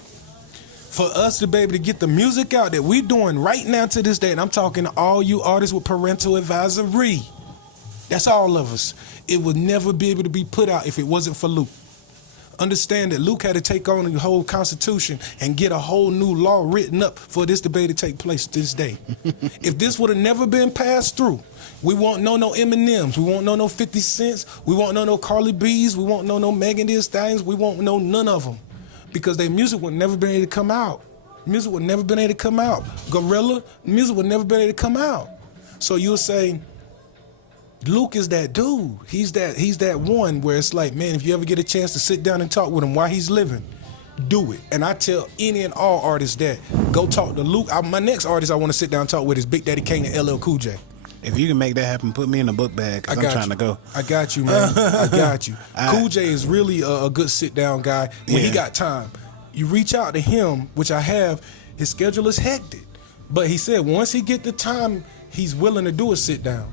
for us to be able to get the music out that we doing right now to this day. And I'm talking to all you artists with parental advisory. That's all of us. It would never be able to be put out if it wasn't for Luke. Understand that Luke had to take on the whole Constitution and get a whole new law written up for this debate to take place this day. If this would have never been passed through, we won't know no Eminems, we won't know no 50 Cents, we won't know no Carly B's, we won't know no Megan Thee Stallions, we won't know none of them. Because their music would never been able to come out. Music would never been able to come out. Gorilla, music would never been able to come out. So you'll say, Luke is that dude. He's that one where it's like, man, if you ever get a chance to sit down and talk with him while he's living, do it. And I tell any and all artists that, go talk to Luke. My next artist I want to sit down and talk with is Big Daddy Kane and LL Cool J. If you can make that happen, put me in the book bag, because I'm trying to go. I got you, man. I got you. Cool J is really a good sit-down guy. When he got time, you reach out to him, which I have. His schedule is hectic. But he said once he get the time, he's willing to do a sit-down.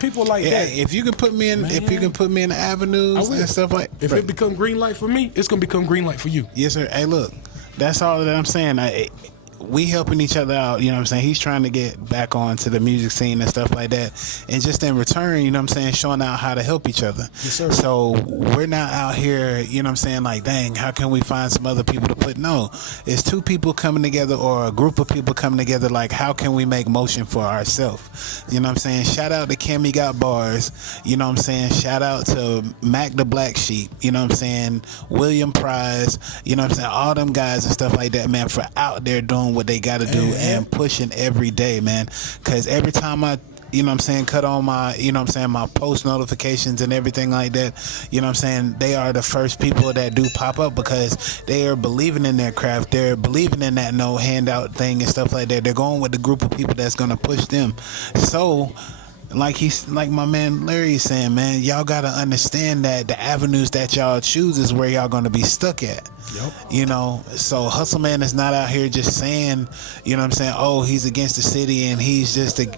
People like that. If you can put me in, if you can put me in the avenues and stuff like. If it become green light for me, it's gonna become green light for you. Yes, sir. Hey, look, that's all that I'm saying. We helping each other out, you know what I'm saying? He's trying to get back onto the music scene and stuff like that. And just in return, you know what I'm saying, showing out how to help each other. Yes, sir. So we're not out here, you know what I'm saying, like, dang, how can we find some other people to put? No, it's two people coming together or a group of people coming together, like, how can we make motion for ourselves? You know what I'm saying? Shout out to Cammy Got Bars, you know what I'm saying? Shout out to Mac the Black Sheep, you know what I'm saying? William Prize, you know what I'm saying? All them guys and stuff like that, man, for out there doing what they got to do and pushing every day, man. Because every time I, you know what I'm saying, cut on my, you know what I'm saying, my post notifications and everything like that, you know what I'm saying, they are the first people that do pop up because they are believing in their craft. They're believing in that no handout thing and stuff like that. They're going with the group of people that's going to push them. So like my man Larry is saying, man, y'all gotta understand that the avenues that y'all choose is where y'all gonna be stuck at. Yep. You know, so Hustle Man is not out here just saying, you know what I'm saying, oh, he's against the city and he's just a,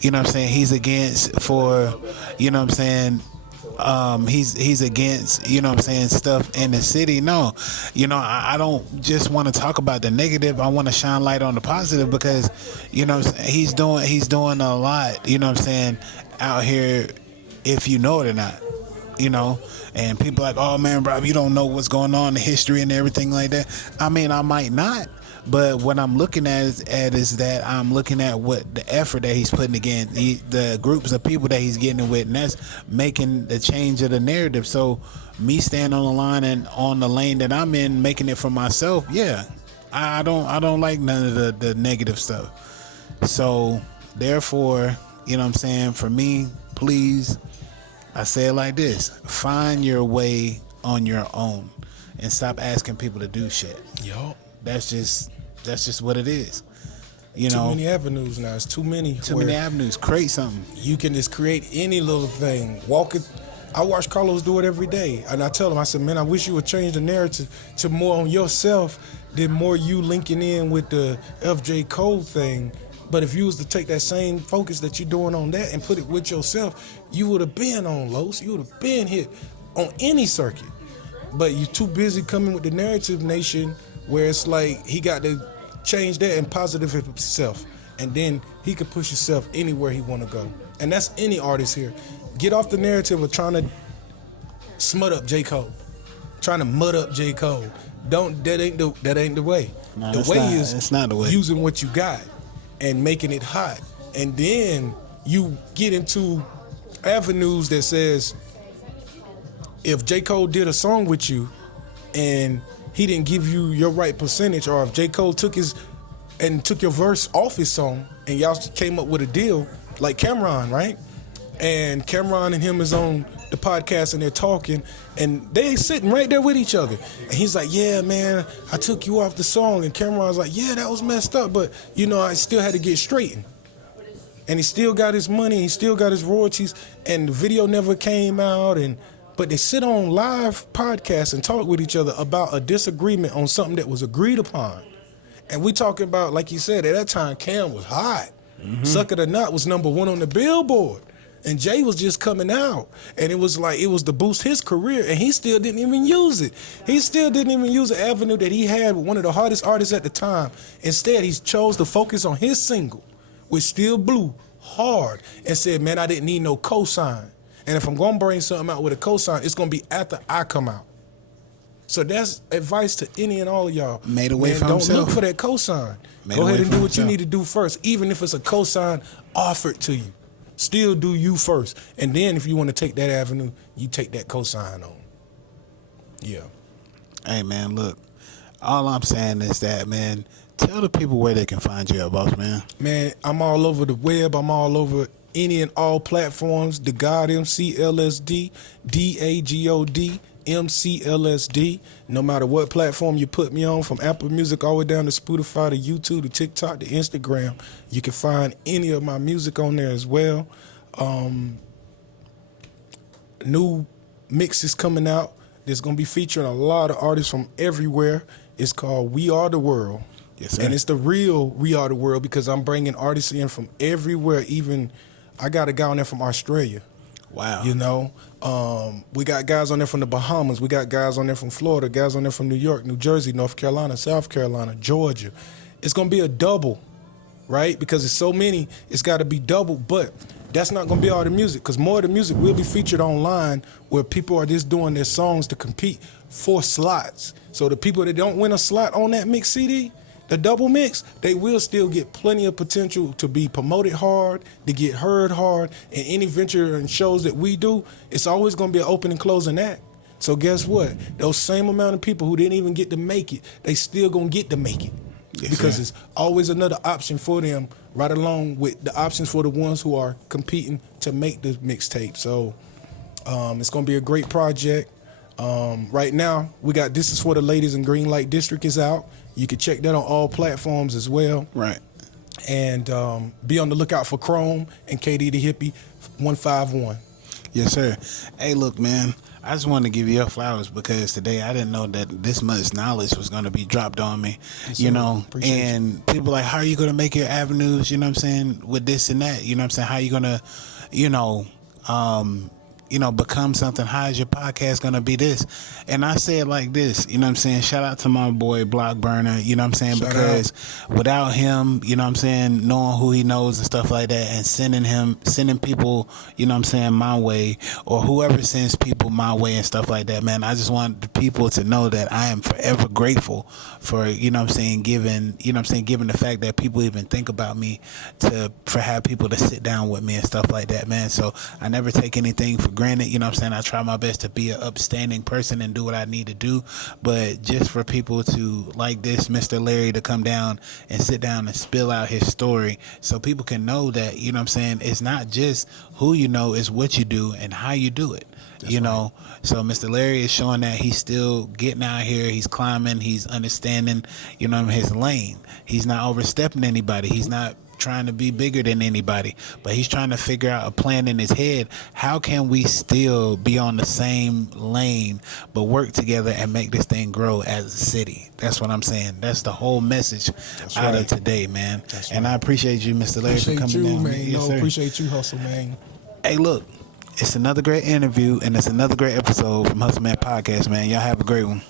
you know what I'm saying, he's against for, you know what I'm saying, he's against, you know what I'm saying, stuff in the city. No, you know, I don't just want to talk about the negative. I want to shine light on the positive because, you know, he's doing a lot, you know what I'm saying, out here, if you know it or not, you know. And people like, oh man, bro, you don't know what's going on in the history and everything like that. I mean, I might not. But what I'm looking at is that I'm looking at what the effort that he's putting again, the groups of people that he's getting with, and that's making the change of the narrative. So me staying on the line and on the lane that I'm in, making it for myself, yeah, I don't like none of the negative stuff. So therefore, you know what I'm saying, for me, please, I say it like this: find your way on your own, and stop asking people to do shit. Yup. That's just what it is. You Too know, many avenues now. It's too many. too many avenues. Create something. You can just create any little thing. Walk it. I watch Carlos do it every day, and I tell him, I said, man, I wish you would change the narrative to more on yourself than more you linking in with the FJ Cole thing. But if you was to take that same focus that you're doing on that and put it with yourself, you would have been on Los. You would have been hit on any circuit. But you're too busy coming with the narrative nation where it's like he got to change that and positive himself. And then he could push himself anywhere he want to go. And that's any artist here. Get off the narrative of trying to smut up J. Cole. Trying to mud up J. Cole. That ain't the way. No, the way is it's not the way. using what you got and making it hot. And then you get into avenues that says, if J. Cole did a song with you and he didn't give you your right percentage, or if J. Cole took your verse off his song and y'all came up with a deal, like Cameron, right? And Cameron and him is on the podcast and they're talking and they sitting right there with each other. And he's like, yeah, man, I took you off the song. And Cameron's like, yeah, that was messed up, but you know, I still had to get straightened. And he still got his money, he still got his royalties, and the video never came out. But they sit on live podcasts and talk with each other about a disagreement on something that was agreed upon. And we talking about, like you said, at that time, Cam was hot. Mm-hmm. Suck It or Not was #1 on the Billboard. And Jay was just coming out. And it was to boost his career, and he still didn't even use it. He still didn't even use the avenue that he had with one of the hardest artists at the time. Instead, he chose to focus on his single, which still blew hard, and said, man, I didn't need no cosign. And if I'm going to bring something out with a cosign, it's going to be after I come out. So that's advice to any and all of y'all. Made away from don't himself. look for that cosign. Go ahead and do what you need to do first, even if it's a cosign offered to you. Still do you first. And then if you want to take that avenue, you take that cosign on. Yeah. Hey, man, look. All I'm saying is that, man, tell the people where they can find you at, boss, man. Man, I'm all over the web. I'm all over any and all platforms. The God MCLSD, DAGOD, MCLSD. No matter what platform you put me on, from Apple Music all the way down to Spotify, to YouTube, to TikTok, to Instagram, you can find any of my music on there as well. New mixes coming out. There's going to be featuring a lot of artists from everywhere. It's called We Are the World. Yes, sir. And it's the real We Are the World, because I'm bringing artists in from everywhere. Even I got a guy on there from Australia. Wow. You know, we got guys on there from the Bahamas. We got guys on there from Florida, guys on there from New York, New Jersey, North Carolina, South Carolina, Georgia. It's going to be a double, right? Because it's so many, it's got to be double. But that's not going to be all the music, because more of the music will be featured online, where people are just doing their songs to compete for slots. So the people that don't win a slot on that mix CD, the double mix, they will still get plenty of potential to be promoted hard, to get heard hard. And any venture and shows that we do, it's always going to be an open and closing act. So guess what? Those same amount of people who didn't even get to make it, they still going to get to make it. Yes, because sir. It's always another option for them, right along with the options for the ones who are competing to make the mixtape. So it's going to be a great project. Right now, we got This Is For The Ladies in Green Light District is out. You can check that on all platforms as well. Right. And be on the lookout for Chrome and KD the Hippie 151. Yes, sir. Hey, look, man, I just wanted to give you your flowers, because today I didn't know that this much knowledge was going to be dropped on me, yes, you know, and people like, how are you going to make your avenues, you know what I'm saying, with this and that, you know what I'm saying, how are you going to, become something? How is your podcast going to be this? And I say it like this, you know what I'm saying? Shout out to my boy Block Burner, you know what I'm saying? Shout because without him, you know what I'm saying, knowing who he knows and stuff like that, and sending people, you know what I'm saying, my way, or whoever sends people my way and stuff like that, man, I just want the people to know that I am forever grateful for, you know what I'm saying, given the fact that people even think about me, for have people to sit down with me and stuff like that, man. So I never take anything for granted. You know what I'm saying? I try my best to be an upstanding person and do what I need to do. But just for people to, like this Mr. Larry, to come down and sit down and spill out his story so people can know that, you know what I'm saying, it's not just who you know, it's what you do and how you do it. That's you know, so Mr. Larry is showing that he's still getting out here. He's climbing. He's understanding, you know, his lane. He's not overstepping anybody. He's not trying to be bigger than anybody, but he's trying to figure out a plan in his head. How can we still be on the same lane, but work together and make this thing grow as a city? That's what I'm saying. That's the whole message of today, man. And I appreciate you, Mr. Larry, for coming in, man. Yes, Appreciate you, Hustle, man. Hey, look. It's another great interview, and it's another great episode from Hustle Man Podcast, man. Y'all have a great one.